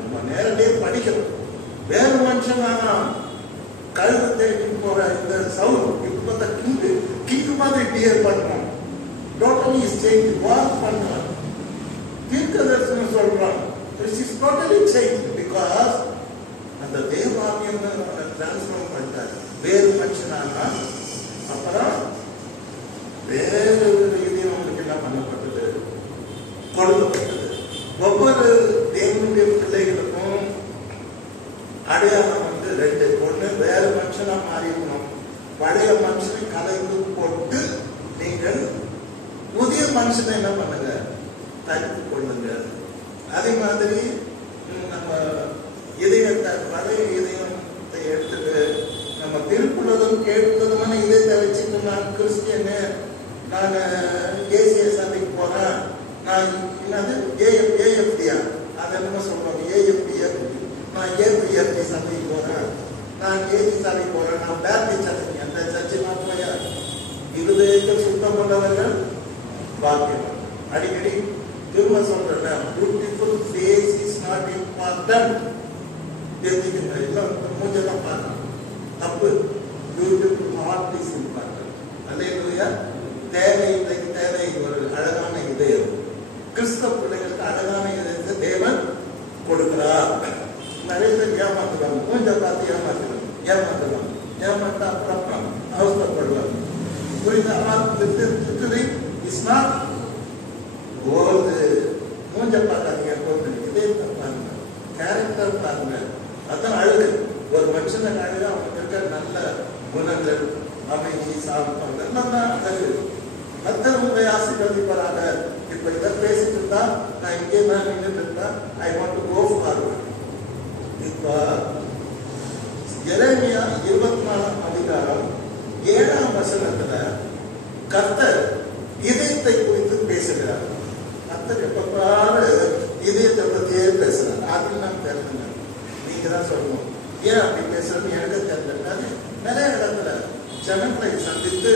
நம்ம நேரடியே படிக்கணும். வேற மனுஷனானா கழுதை தேடி போற இந்த சவுல் இப்ப கிங் மாதிரி பிஹேவ் பண்ணணும். டோட்டலி சேஞ்ச் வார் பண்ணலாம். தீர்க்க தரிசனம் சொல்றான். This is totally changed because அந்த தேவாவியம் டிரான்ஸ்ஃபார்ம் பண்ணிட்டாரு. வேறு மனுஷனானா அப்புறம் வேறு இதயம் அவங்களுக்கு என்ன பண்ணப்பட்டது, கொடுக்கப்பட்டது. ஒவ்வொரு தேவனுடைய பிள்ளைகளுக்கும் அடையாளம் 2. ஒண்ணு வேற மனுஷனா மாறிக்கணும். பழைய மனுஷனை கலைந்து போட்டு நீங்கள் புதிய மனுஷனை என்ன பண்ணுங்க, தடுத்து கொள்ளுங்க. அதே மாதிரி நம்ம இதயத்தை பழைய இதயத்தை எடுத்துட்டு நான் ஏசி சாலை போறேன், நான் பேப்டிஸ்ட் சர்ச், எந்த சர்ச்சு நான் போயா இருதயத்தை சுத்தம் பண்ணவர்கள் பாக்கியம். அடிக்கடி திரும்ப சொல்றேன், beautiful face is not important. தெரிஞ்சுக்கங்க, எல்லாம் மூஞ்செல்லாம் பார்க்கணும், தப்பு. Beautiful heart is important. அல்லேலூயா. தேவை, இன்றைக்கு தேவை ஒரு அழகான இதயம். கிறிஸ்தவ பிள்ளைகளுக்கு அழகான இதயத்தை தேவன் கொடுக்கிறார். நிறைய பேர் ஏமாத்துவாங்க, கொஞ்சம் பார்த்து ஏமாத்துவாங்க, ஏமாத்தா அப்புறம் அவசரப்படுவாங்க. மூஞ்ச பார்க்காதீங்க, இதயத்தை பாருங்க, கேரக்டர் பாருங்க. அதான் அழகு. ஒரு மனுஷனுக்கு அழகு அவனுக்கு இருக்க நல்ல குணங்கள், அமைதி, சாப்பிட்டாங்க எல்லாம் தான் அழகு. கர்த்தர் உங்களை ஆசீர்வதிப்பாராக. இப்ப இதை பேசிட்டு இருந்தா நான் இங்கே தான் நின்றுட்டு இருந்தா I want to go forward. இப்ப எரேமியா 24ஆம் அதிகாரம் 7ஆம் வசனத்துல கர்த்தர் இதயத்தை குறித்து பேசுகிறார். கர்த்தர் எப்ப இதயத்தை பத்தியே பேசுறார். அது நான் தெரிஞ்சுங்க, நீங்க தான் சொல்லணும். ஏன் அப்படி பேசுறது எனக்கு தெரிஞ்சிருக்காது. நிறைய இடத்துல ஜனங்களை சந்தித்து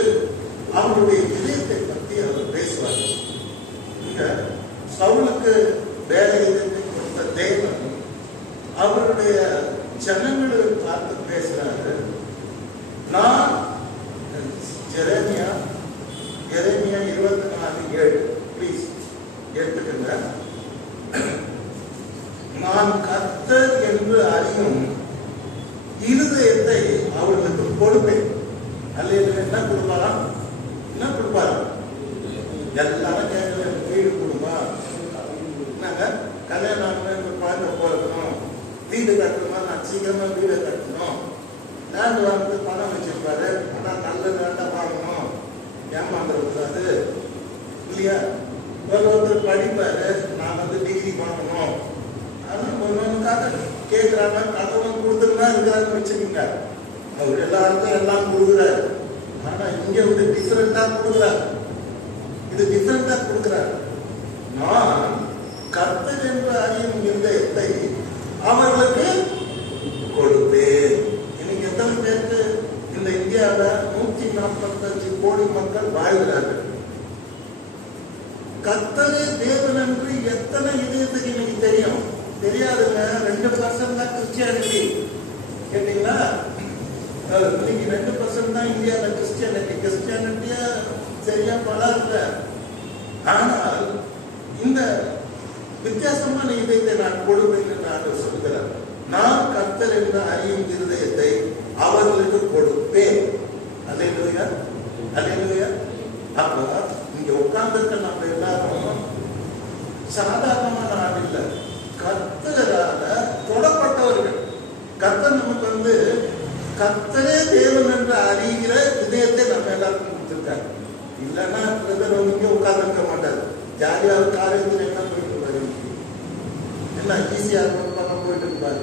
அவருடைய இதயத்தை பற்றி அவர் பேசுவார். இங்க சவுலுக்கு வேலை இதயத்தை கொடுத்த தேவன் அவருடைய ஜனங்களை பார்த்து பேசுறாரு. நான் எரேமியா 24:7 ப்ளீஸ் எடுத்துக்கங்க. நான் கர்த்தர் என்று அறியும் இருதயத்தை அவர்களுக்கு கொடுப்பேன். அல்லேலூயா. என்ன கொடுப்பாரா? என்ன கொடுப்பாரா? எல்லாரும் கேட்கல, வீடு கொடுப்பா, நாங்க கல்யாணம் குழந்தை போறணும், வீடு கட்டணுமா, நான் சீக்கிரமா வீடு கட்டணும், லேண்ட் வாங்கிட்டு பணம் வச்சிருப்பாரு, ஆனா நல்ல லேண்டா வாங்கணும், ஏமாந்துடக்கூடாது இல்லையா? ஒருத்தர் படிப்பாரு, நான் டிகிரி வாங்கணும், அதெல்லாம் ஒன்னொன்னுக்காக கேட்கிறாங்க. கதவன் கொடுத்துருந்தா இருக்கிறான்னு வச்சுக்கோங்க. அவர் எல்லாருக்கும் எல்லாம் கொடுக்குறாரு. ஆனா இங்க டிஃபரெண்டா கொடுக்குறாரு. இது டிஃபரெண்டா கொடுக்குறாரு. நான் கர்த்தர் என்று அறியும் இதயத்தை அவர்களுக்கு கொடுப்பேன். இன்னைக்கு எத்தனை பேருக்கு இந்த இந்தியாவில் 145 கோடி மக்கள் வாழ்கிறார்கள். கர்த்தரே தேவன் என்று எத்தனை இதயத்துக்கு இன்னைக்கு தெரியும்? தெரியாதுங்க. 2% தான் கிறிஸ்டியானிட்டி. கேட்டீங்களா? இன்னைக்கு 2% தான் இந்தியாவில் கிறிஸ்டியானிட்டி. கிறிஸ்டியானிட்டியா சரியா பழகல. ஆனால் இந்த வித்தியாசமான இதயத்தை நான் கொடுப்பேன் என்று நான் சொல்கிறேன். நான் கர்த்தர் என்ற அறியும் இருதயத்தை அவர்களுக்கு கொடுப்பேன். அல்லேலூயா, அல்லேலூயா. அப்ப இங்க உட்கார்ந்துருக்க நம்ம எல்லாரும் சாதாரணமான ஆள் இல்லை, கர்த்தரால தொடப்பட்டவர்கள். கர்த்தர் நமக்கு கர்த்தரே தேவன் என்று அறிகிற இதயத்தை நம்ம எல்லாருக்கும் கொடுத்திருக்காரு. இல்லைன்னா இங்க உட்கார்ந்து மாட்டாரு. ஜாலியா காரியத்தில் என்ன போயிட்டு இருப்பாரு, என்ன ஈஸியா பக்கம் போயிட்டு இருப்பாரு.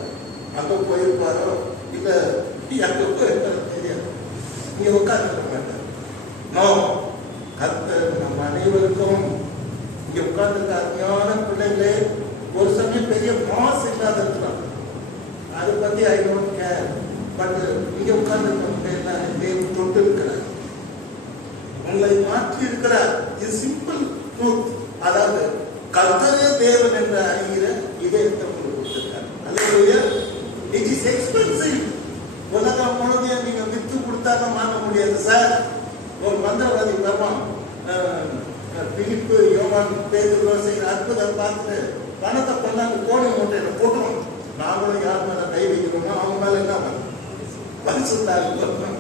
அங்க போயிருப்பாரோ இல்ல அங்க போயிருப்பாரு தெரியாது, இங்க உட்கார்ந்து மாட்டார். நோ, கர்த்தர் நம்ம அனைவருக்கும் இங்க உட்கார்ந்து அருமையான பிள்ளைகளே. ஒரு சமயம் பெரிய மாஸ் இல்லாத இருக்கலாம், அதை பத்தி ஐ டோன்ட் கேர். பட் இங்க உட்கார்ந்து தேவன் தொட்டு இருக்கிறார், உங்களை மாற்றி இருக்கிறார். இது சிம்பிள் ட்ரூத். அதாவது கர்த்தரே தேவன் என்று அறிகிற இதயத்தை உங்களுக்கு கொடுத்திருக்கார். அல்லேலூயா. It is expensive. உலகம் முழுவதையும் நீங்க வித்து கொடுத்தாலும் வாங்க முடியாது சார். ஒரு மந்திரவாதி வருவான், பிலிப்பு, யோவான், பேதுரு செய்கிற அற்புதம் பார்த்துட்டு பணத்தை கொண்டாந்து கோடி மூட்டையில போட்டுவோம். நாங்களும் யார் மேல கை வைக்கிறோமோ அவங்க மேல என்ன பரிசுத்தாரு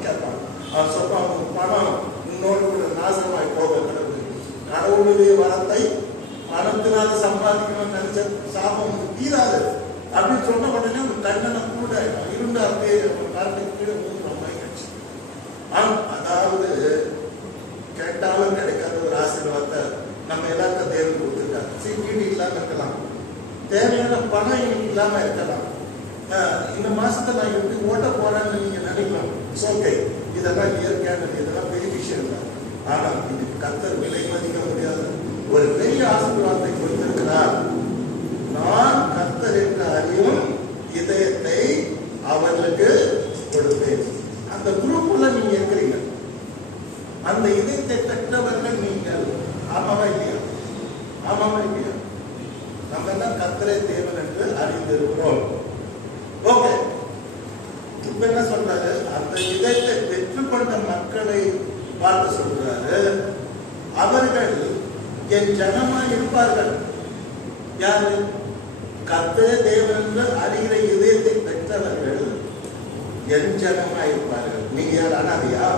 கேட்பான். அவன் சொல்றான், அவங்க பணம் இன்னொரு கூட நாசமாய் போக கிடக்கு. கடவுளுடைய வரத்தை பணத்தினால சம்பாதிக்கணும்னு நினைச்ச சாபம் தீராது அப்படின்னு சொன்ன உடனே ஒரு கண்ணனை கூட இருந்து அப்படியே காலத்தை கீழே ஊற்றுறோம். அதாவது கேட்டாலும் கிடைக்காத ஒரு ஆசீர்வாதத்தை நம்ம எல்லாருக்கும் தேர்வு கொடுத்துருக்காங்க. வீடு இல்லாம இருக்கலாம், தேவையான பணம் இன்னைக்கு இல்லாம இருக்கலாம். இந்த மாசத்துல நான் எப்படி ஓட்ட போறேன்னு நீங்க நினைக்கலாம். ஓகே, இதெல்லாம் இயற்கையானது, இதெல்லாம் பெரிய விஷயம் தான். ஆனா இன்னைக்கு கர்த்தர் விலை மதிக்க முடியாது ஒரு பெரிய ஆசீர்வாதத்தை கொடுத்திருக்கிறார். நான் கர்த்தர் என்ற அறியும் இதயத்தை அவர்களுக்கு கொடுப்பேன். அந்த இதயத்தை பெற்றுக்கொண்ட மக்களை பார்த்து சொல்றாரு, அவர்கள் என் ஜனமா இருப்பார்கள். யாரு? கர்த்தரே தேவன் என்று அறிகிற இதயத்தை பெற்றவர்கள் என் ஜனமா இருப்பார்கள். நீங்க யார்? அனாதையா?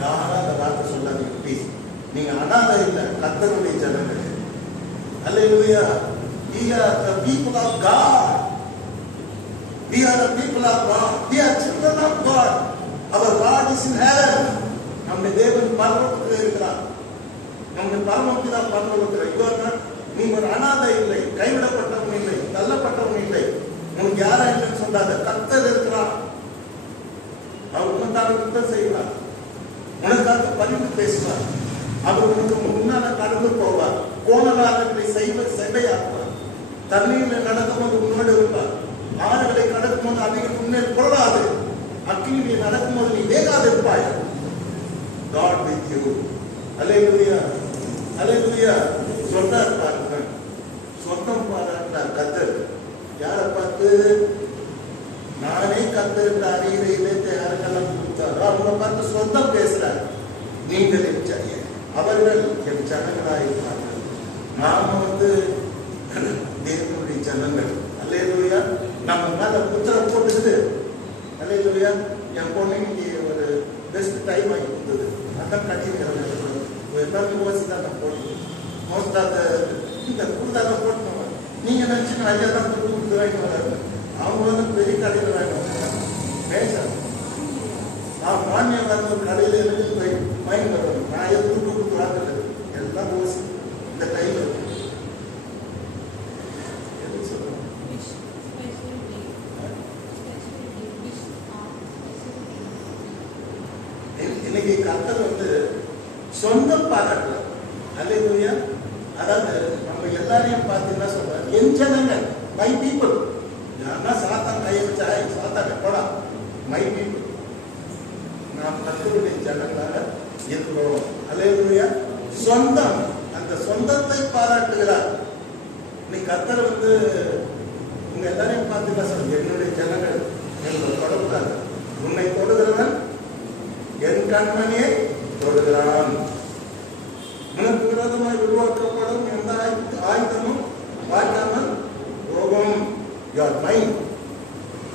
யாரும் அந்த வார்த்தை சொல்லாதீங்க ப்ளீஸ். நீங்க அனாதை இல்லை, கர்த்தருடைய ஜனங்கள். அல்லேலூயா. We are the people of God. We are the people of God. We are children of God. Our God is in heaven. நம்முடைய தேவன் பரலோகத்தில் இருக்கிறார். நம்முடைய பரமபிதா பரலோகத்தில் இருக்கிறார். நீ ஒரு அனாதை இல்லை, கைவிடப்பட்டவன் இல்லை, தள்ளப்பட்டவன் இல்லை. உனக்கு யாரா இல்லைன்னு சொல்லாத, கர்த்தர் இருக்கிறார். அவர் உனக்காக யுத்தம் செய்வார், உனக்காக பரிந்து பேசுவார். அவர் உனக்கு முன்னால கடந்து போவார். கோணலாளர்களை செவ்வையாக்குவார். தண்ணீரில் நடக்கும்போது உன்னோடு இருப்பார். ஆறுகளை கடக்கும்போது அவைகள் முன்னே கொள்ளாது. அக்கினியை நடக்கும்போது நீ வேகாது இருப்பாய். God with you. அல்லேலூயா, அல்லேலூயா. சொன்னார் பாருங்க, சொந்தம் பாராட்டினார் கர்த்தர். யாரை பார்த்து? நானே கர்த்தர் அறிகிற இதயத்தை யாருக்கெல்லாம் கொடுத்தாரோ அவங்க பார்த்து சொந்தம் பேசுறார். நீங்கள் அவர்கள் என் ஜனங்களாயிருப்பார்கள். நாம தேவனுடைய ஜனங்கள். அல்லேலூயா. நம்ம மேல புத்தகம் போட்டுக்குது. அல்லேலூயா. என் பொண்ணு இன்னைக்கு ஒரு பெஸ்ட் டைம் ஆகி கொடுத்தது. அதான் கட்டியிருக்கிறேன். எல்லாமே ஓசி தான் நான் போட்டு மோஸ்ட் ஆஃப் இந்த கூடுதலாக போட்டு நீங்க நினைச்சு ஐயா தான் கொடுத்து வாங்கிட்டு வராங்க. அவங்க பெரிய கடையில் வாங்கிட்டு பேச மானியம் ஒரு கடையில் எனக்கு வாங்கி வருவாங்க. நான் எதுவும் கொடுத்து வாங்கல, எல்லாம் ஓசி இந்த டைம். இன்னைக்கு கர்த்தர் சொந்தம் பாராட்டல. அல்லேலூயா. அதாவது நம்ம எல்லாரையும் பார்த்து என்ன சொல்றாரு? என் ஜனங்கள், மை பீப்புள். யாருன்னா சாத்தான் கையை வச்சா சாத்தான போடா, மை பீப்புள். நாம் கர்த்தருடைய ஜனங்களாக இருக்கிறோம். அல்லேலூயா. சொந்தம், அந்த சொந்தத்தை பாராட்டுகிறார். இன்னைக்கு கர்த்தர் உங்க எல்லாரையும் பார்த்து என்ன சொல்ற? என்னுடைய ஜனங்கள் என்று தொடர்கிறார். உன்னை தொடுகிறவன் என் கண்மணியை தொடுகிறான். உனக்கு விரோதமாய் உருவாக்கப்படும் எந்த ஆயுதமும் வாய்க்காமல் போகும். யார் மைண்ட்?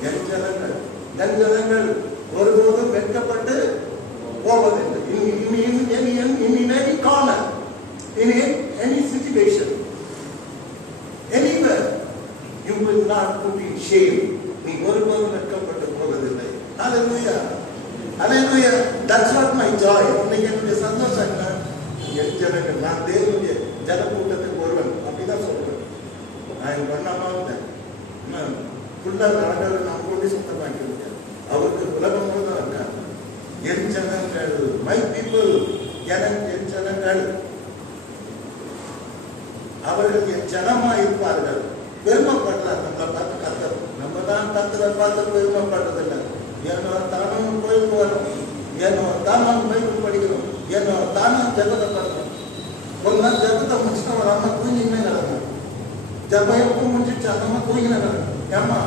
என் ஜனங்கள், என் ஜனங்கள் ஒருபோதும் வெட்கப்பட்டு போவதில்லை. In any corner, in any situation, anywhere, you will not put in shame. நீ ஒருபோதும் வெட்கப்பட்டு போவதில்லை. Hallelujah. Hallelujah. That's what my joy. இன்னைக்கு என்னுடைய சந்தோஷம் என்ன? என் ஜனங்கள், நான் தேவனுடைய ஜனக்கூட்டத்துக்கு ஒருவன். அப்படிதான் சொல்றேன். நான் பண்ணாம இருந்தேன். ஃபுல்லாக ஆண்டவர் நான் போட்டு சுத்தமாக்கி இருக்கேன். அவருக்கு உலகம் முழுதான் இருக்காங்க. என் ஜனங்கள், மை பீப்புள், எனக்கு என் ஜனங்கள், அவர்கள் என் ஜனமா இருப்பார்கள். பெருமைப்படுறார். நம்மளை பார்த்து கர்த்தர். நம்ம தான் கர்த்தரை பார்த்து பெருமைப்படுறதில்லை. ஏன்னா தானும் கோயிலுக்கு வரணும், ஏன்னா தானும் பைபிள் படிக்கணும், ஏன்னா தானும் ஜபத்தை பண்ணணும். ஒரு நாள் ஜபத்தை முடிச்சுட்டு ஒரு அம்மா தூங்கினே கிடக்கும். ஜபம் எப்போ முடிச்சிச்சு அந்த அம்மா தூங்கினே கிடக்கும். ஏம்மா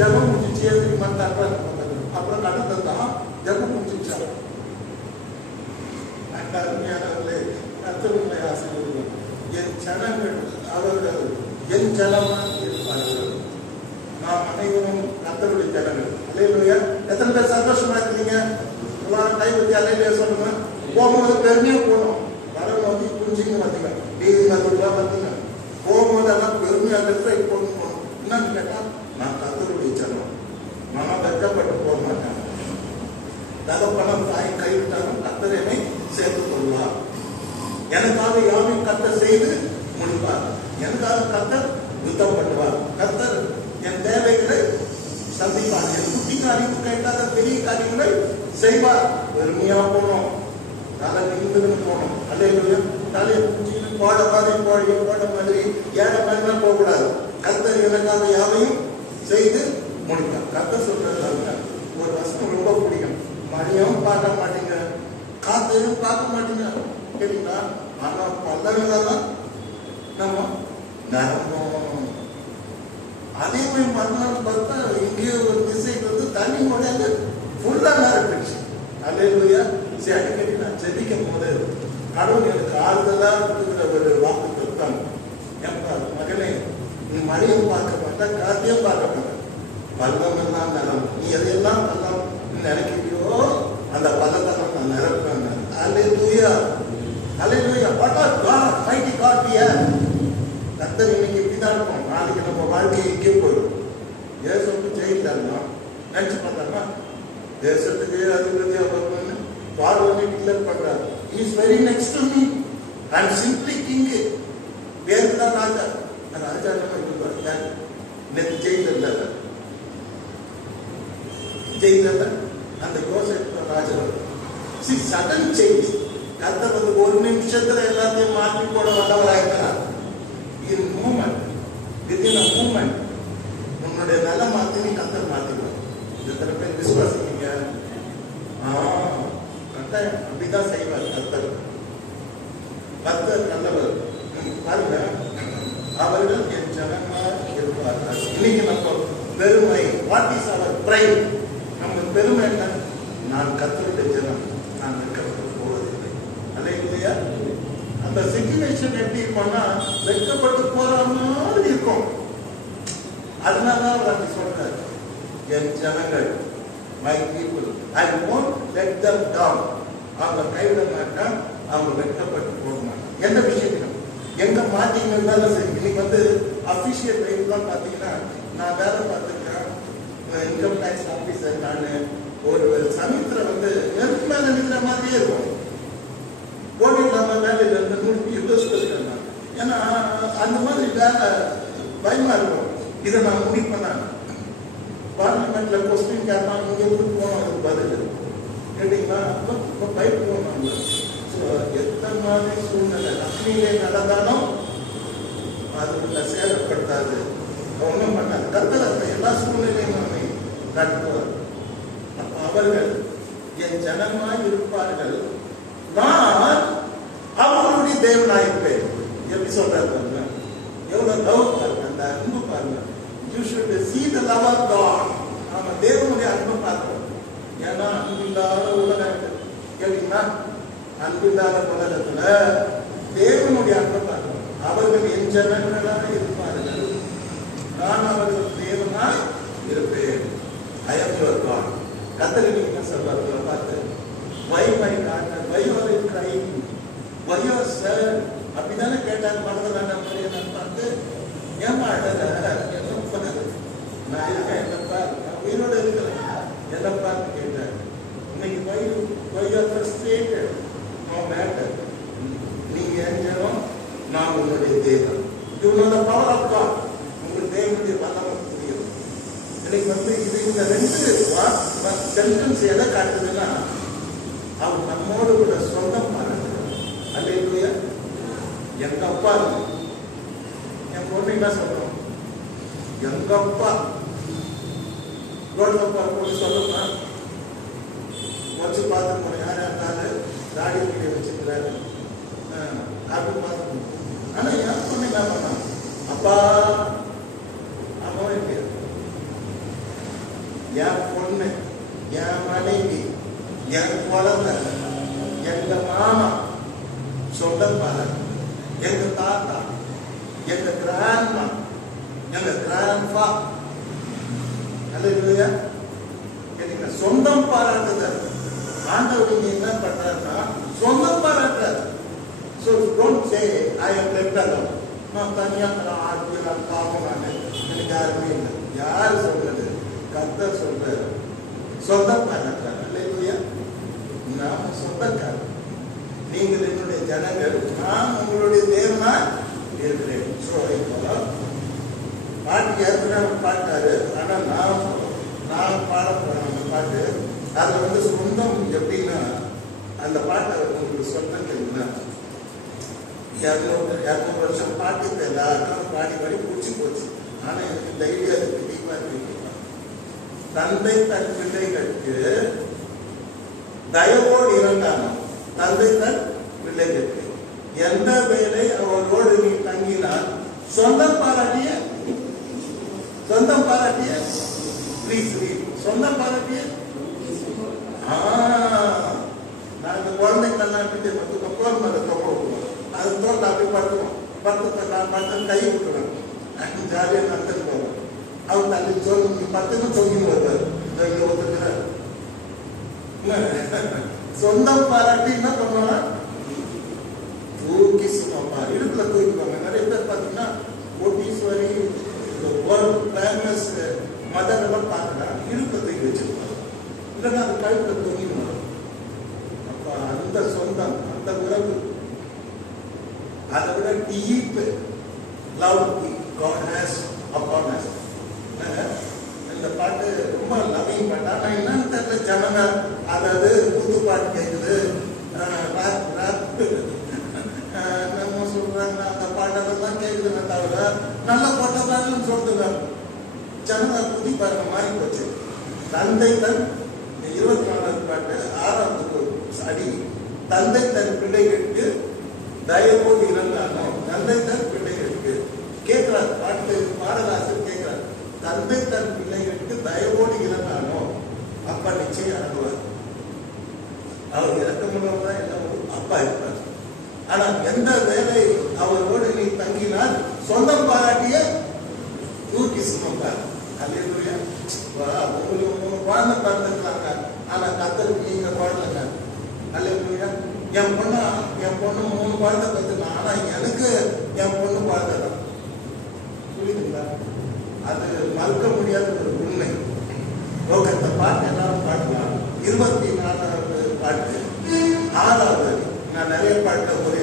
ஜபம் முடிச்சிச்சு எதுக்கு மாட்டாங்க? அப்புறம் கடந்த தான் ஜபம் முடிச்சிச்சா. அருமையானவர்களே, கர்த்தருடைய ஆசீர்வாதம். என் ஜனங்கள், அவர்கள் என் ஜனமாக இருப்பார்கள். நாம் அனைவரும் கர்த்தருடைய ஜனங்கள். அல்லேலூயா. எத்தனை பேர் சந்தோஷமா இருக்கீங்க? கை வச்சு அல்லேலூயா சொல்லுங்க. போகும்போது பெருமையா போகணும். வரும்போது புரிஞ்சுங்க பார்த்தீங்க, டிவியில் பார்த்தீங்க. போகும்போது எல்லாம் பெருமையா இருக்கிற போகணும். என்னன்னு கேட்டா, நான் கர்த்தருடைய ஜனம். நான் வெட்கப்பட்டு போக மாட்டேன். தகப்பனம் தாய் கைவிட்டாலும் கர்த்தர் என்னை சேர்த்துக் கொள்வார். எனக்காக யாவையும் கர்த்தர் செய்து முடிப்பார். எனக்காக கர்த்தர் யுத்தம் பண்ணுவார். கர்த்தர் என் தேவைகளை சந்திப்பார். என் குட்டி காரியத்துக்கு கேட்டாத பெரிய காரியங்களை செய்வார். பெருமையா போனோம், தலை நிமிர்ந்து போனோம். அல்லேலூயா. தலையை பூச்சின்னு போட மாதிரி ஏழை மாதிரி போகக்கூடாது. கர்த்தர் எனக்காக யாவையும் செய்து முடிப்பார். கர்த்தர் சொல்றது ஒரு வசனம் ரொம்ப பிடிக்கும். மழையும் பார்க்க மாட்டீங்க, காத்தையும் பார்க்க மாட்டீங்க கேட்டீங்களா? ஆனா பல்லவெல்லாம் நம்ம நரம்பும். அதே மாதிரி மறுநாள் பார்த்தா இங்கேயே ஒரு திசைக்கு தண்ணி உடையாது ஃபுல்லா நரம்பு. அல்லேலூயா. சரி, அடிக்கடி நான் ஜெபிக்கும் போது கடவுள் எனக்கு ஆறுதலா இருக்கிற ஒரு வாக்கு தத்துவம், ஏன்பா மகனே, நீ மழையும் பார்க்க மாட்டா, காத்தையும் பார்க்க மாட்டா, பள்ளம் எல்லாம் நிலம், நீ எதையெல்லாம் பள்ளம் நினைக்கிறியோ அந்த பள்ளத்தெல்லாம் நான் நிரப்பேன். அல்லேலூயா, அல்லேலூயா. What are God, mighty God here. கர்த்தர் இன்னைக்கு இப்படிதான் இருக்கும், நாளைக்கு நம்ம வாழ்க்கை எங்கே போயிடும். தேசத்துக்கு ஜெயித்தாருன்னா நினைச்சு பார்த்தாருன்னா தேசத்துக்கு அதிபதியா வரணும்னு பார்வதி டிக்ளேர் பண்றாரு. Is very next to me, I am simply king. பேருக்கு தான் ராஜா, ராஜா நம்ம இருப்பார். நேற்று ஜெயில இருந்தார், ஜெயில அந்த யோசேப் ராஜா. See sudden change. கர்த்தர் வந்து ஒரு நிமிஷத்துல எல்லாத்தையும் மாற்றி போட வல்லவராயிருக்கிறார். In moment, within a moment உன்னுடைய நல்ல மாத்தி கர்த்தர் மாத்திடுவார். எத்தனை பேர் விசுவாசிக்கீங்க? கர்த்தர் அப்படிதான் செய்வார். கர்த்தர் கர்த்தர் நல்லவர். பாருங்க, அவர்கள் என் ஜனமாக இருப்பார்கள். இன்னைக்கு நம்ம பெருமை, வாட் இஸ் அவர் பிரைட்? நம்ம பெருமை என்ன? நான் கர்த்தருடைய ஜனம், நான் வெட்கப்பட்டு போவதில்லை. அல்லேலூயா. அந்த சிச்சுவேஷன் எப்படி இருக்கும்னா வெட்கப்பட்டு போற மாதிரி இருக்கும். அதனாலதான் அவர் அப்படி சொல்றாரு, என் ஜனங்கள், my people, I won't let them down. அவங்க கைவிட மாட்டான், அவங்க வெட்கப்பட்டு போக மாட்டான். எந்த விஷயத்திலும் எங்க மாட்டீங்கன்னு சரி. இன்னைக்கு வந்து அபிஷியல் லைஃப்லாம் பார்த்தீங்கன்னா, நான் வேலை பார்த்துருக்கேன், இன்கம் டேக்ஸ் ஆஃபீஸர். நான் ஒரு சமயத்தில் வந்து நெருப்பு மேலே நிற்கிற மாதிரியே இருக்கும். போட்டி இல்லாம வேலையில இருந்து யோசிச்சிருக்கேன். ஏன்னா அந்த மாதிரி வேலை பயமா இருக்கும். இதை நான் முடிப்பேன். பார்லிமெண்ட்ல கொஸ்டின் கேட்பாங்க, இங்க இருந்து போனோம், அதுக்கு பதில் கேட்டீங்களா? ரொம்ப பயப்படுவோம் நம்ம. எத்தனை மாதிரி சூழ்நிலை நன்மையிலே நடந்தாலும் அது சேதப்படுத்தாது, ஒன்றும் பண்ணாது. கர்த்தர் எல்லா சூழ்நிலையும் நம்மை நடத்துவார். அப்ப அவர்கள் என் ஜனமாய் இருப்பார்கள், நான் அவர்களுடைய தேவனாயிருப்பேன். எப்படி சொல்றாரு பாருங்க, எவ்வளவு லவ் பாருங்க, அந்த அன்பு பாருங்க. You should see the love of God. நாம தேவனுடைய அன்பை பார்க்கிறோம். ஏன்னா அன்பில்லாத உலகம் கேட்டீங்கன்னா, அன்பில்லாத உலகத்துல தேவனுடைய அன்பை பார்க்கிறோம். அவர்கள் என் ஜனங்களாக இருப்பார்கள், நான் அவர்கள் தேவனாய் இருப்பேன். I am your God. கர்த்தர் என்ன சொல்றாரு பார்த்து, why my God, why you are crying, why you are sad? அப்படிதானே கேட்டாங்க. மனதில் மாதிரி பார்த்து, ஏமா நான் இருக்கேன், என்னப்பா, நான் உயிரோடு இருக்கிறேன், என்னப்பா கேட்டேன். இன்னைக்கு நீங்க எஞ்சனும், நான் உன்னுடைய தேவன். இவனோட பவர் ஆஃப் காட், உங்கள் தேவனுடைய வல்லமை புரியும். இன்னைக்கு வந்து இது இந்த ரெண்டு சென்டென்ஸ் எதை காட்டுதுன்னா, அவர் நம்மோடு கூட சொந்தம் பாருங்க. அல்லேலூயா. எங்க அப்பா, என் பொண்ணு என்ன சொல்றோம், எங்க அப்பா ரோட்ல போட்டு சொல்லுமா, வச்சு பார்த்து யார் இருந்தாலும் தாடி கிட்ட வச்சுக்கிறாரு அப்படி பார்த்து. ஆனா என் பொண்ணு என்ன பண்ணா, அப்பா அம்மா இல்லையா, என் பொண்ணு, என் மனைவி, என் குழந்தை, எங்க மாமா சொந்தம் பாருங்க, எங்க தாத்தா, எங்க கிராண்ட்மா, எங்க கிராண்ட்பா. அல்லேலூயா. கேட்டீங்க, சொந்தம் பாராட்டுதல். ஆண்டவர் நீங்க என்ன பண்றாருன்னா சொந்தம் பாராட்டுறாரு. So don't say I am left alone. நான் தனியா ஆட்சி நான் பாவம், எனக்கு யாருமே இல்லை. யாரு சொல்றது? கர்த்தர் சொல்றாரு. சொந்தம் பாராட்டுறாரு. அல்லேலூயா. நாம சொந்தக்காரர், நீங்கள் என்னுடைய ஜனங்கள், நான் உங்களுடைய தேவனா இருக்கிறேன். பாட்டு ஏற்கனவே பாட்டாரு. ஆனா நான் பாட போறேன் அந்த பாட்டு. அதுல வந்து சொந்தம் எப்படின்னா, அந்த பாட்டை உங்களுக்கு சொந்தம் தெரியுமா, 200 வருஷம் பாட்டு எல்லாருக்கும் பாடி பாடி பிடிச்சி போச்சு. ஆனா எனக்கு தைரியம் அதுக்கு தீமா இருக்கு. தந்தை தன் பிள்ளைகளுக்கு தயவோடு இருந்தானோ, தந்தை தன் பிள்ளைகளுக்கு எந்த வேலை அவரோடு நீ தங்கினால் சொந்தம் பாராட்டிய ப்ளீஸ் சொந்தம் பாராட்டிய நான் எப்படி பார்த்துக்கோ தோல் மேலே தொங்க விட்டுருவோம். அது தோல் அப்படி படுத்துவோம். படுத்து நான் படுத்து கை விட்டுருவேன். ஜாலியாக நடந்துட்டு போவேன். அவர் தள்ளி தோல் பத்துன்னு தொங்கின்னு வருவார். இங்கே ஒத்துக்கிறார். சொந்தம் பாராட்டி என்ன பண்ணுவாங்க, தூக்கி சும்மா இடுப்புல தூக்கிடுவாங்க. நிறைய பேர் பார்த்தீங்கன்னா கோட்டீஸ்வரி ஃபேமஸ் மதர் எல்லாம் பார்த்தா இடுப்புல தூக்கி வச்சிருப்பாங்க. இல்லைன்னா அது கழுத்துல தூங்கிடுவாங்க. அப்ப அந்த சொந்தம், அந்த உறவு, அதை விட deep love God has upon us. இந்த பாட்டு ரொம்ப லவ்விங் பாட்டு. ஆனா என்னன்னு தெரியல, ஜனங்க அதாவது புது பாட்டு கேட்குது, நம்ம சொல்றாங்க அந்த பாட்டெல்லாம் கேட்குதுன்னு தவிர நல்ல பாட்டதான்னு சொல்லுங்க. ஜனங்க புதி பாருங்க மாறி போச்சு. தந்தை தன் 24வது பாட்டு 6வது அடி, தந்தை தன் பிள்ளைகளுக்கு தயவோடு இருந்தாலும் தந்தை தன் பிள்ளைகளுக்கு கேட்கிறார். பாட்டு பாடலாசிரியர் கேட்கிறார், தந்தை தன் பிள்ளைகளுக்கு தயவோடு இருந்தாலும் அப்பா நிச்சயம் அனுப்புவார். அவர் இறக்கமுள்ளவர்தான் எல்லாம் அப்பா இருப்பார். ஆனா எந்த வேலை அவரோடு நீ தங்கினால் சொந்தம் பாராட்டிய தூக்கி சுமப்பார். அல்லேலூயா. உங்களுக்கு 3 குழந்தை பிறந்திருக்காங்க, ஆனா கர்த்தருக்கு நீங்க குழந்தைங்க. அல்லேலூயா. என் பொண்ணு 3 குழந்தை பெற்றுக்கலாம், ஆனா எனக்கு என் பொண்ணு குழந்தை தான். புரியுதுங்களா? அது மறுக்க முடியாத ஒரு உண்மை. லோகத்தை பாட்டு எல்லாரும் பாடலாம். 24வது பாட்டு 6வது. நான் நிறைய பாட்டு ஒரே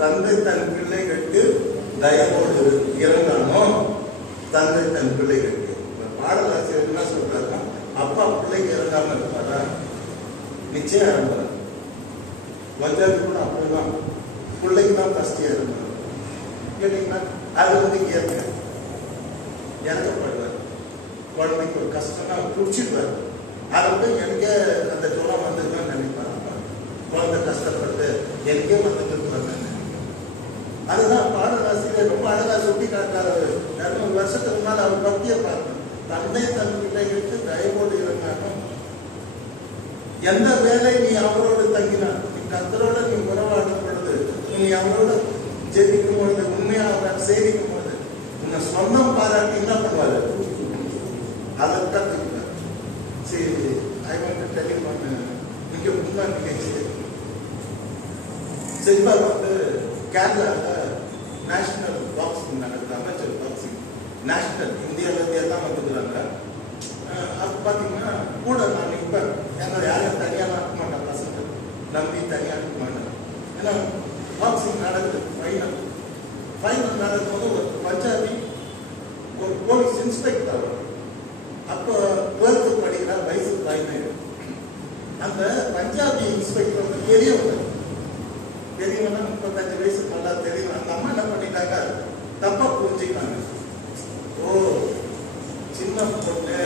தந்தை தன் பிள்ளைகளுக்கு தயவோடு இருந்தாலும் தந்தை தன் பிள்ளைகளுக்கு. பாடலாசிரியர் என்ன சொல்றாருன்னா, அப்பா பிள்ளைக்கு இறங்காம இருப்பாரா? நிச்சயம் இறங்குவார். வந்தாரு கூட அப்படிதான், பிள்ளைக்கு தான் ஃபர்ஸ்ட் இறங்குவார். கேட்டீங்கன்னா அது இயற்கை. இறக்கப்படுவார். குழந்தைக்கு ஒரு கஷ்டம்னா பிடிச்சிடுவார். அதை போய் எனக்கே அந்த ஜுரம் வந்திருக்கான்னு நினைப்பாங்க. குழந்தை கஷ்டப்பட்டு எனக்கே வந்துட்டு இருக்கிறாங்க. அதுதான் பாடலாசிரியர் ரொம்ப அழகா சுட்டி காட்டாரு. 200 வருஷத்துக்கு முன்னால் அவர் பக்தியை பார்க்கணும். தந்தை தன் பிள்ளைகளுக்கு தயவோடு இருந்தாலும் எந்த வேலை நீ அவரோடு தங்கினார், நீ கர்த்தரோட நீ உறவாடும் பொழுது, நீ அவரோட ஜெபிக்கும் பொழுது, உண்மையாக சேவிக்கும் பொழுது உன்னை சொந்தம் பாராட்டி என்ன பண்ணுவாரு? அதை கற்றுக்கிறார். சரி, ஐ want to tell you one மிக முன்னாள் நிகழ்ச்சி. செல்வா கேரளாவில் நேஷனல் பாக்ஸிங் நடக்குது. அமைச்சர் பாக்ஸிங் நேஷனல் இந்தியாவிலேருந்து எல்லாம் வந்துக்கிறாங்க. அது பார்த்தீங்கன்னா கூட நான் நிற்பேன். எங்களை யாரையும் தனியாக அனுப்ப மாட்டேன். பசங்க நம்பி தனியாக அனுப்ப மாட்டேன். ஏன்னா பாக்ஸிங் நடக்குது. ஃபைனல் நடக்கும்போது ஒரு பஞ்சாபி ஒரு போலீஸ் இன்ஸ்பெக்டர், அப்போ 12th படிக்கிற வயசு 17. அந்த பஞ்சாபி இன்ஸ்பெக்டர் வந்து பெரியவங்க, 35 வயசு நல்லா தெரியும். அந்த அம்மா என்ன பண்ணிட்டாங்க, தப்பா புரிஞ்சுக்கிட்டாங்க. ஓ சின்ன பொண்ணு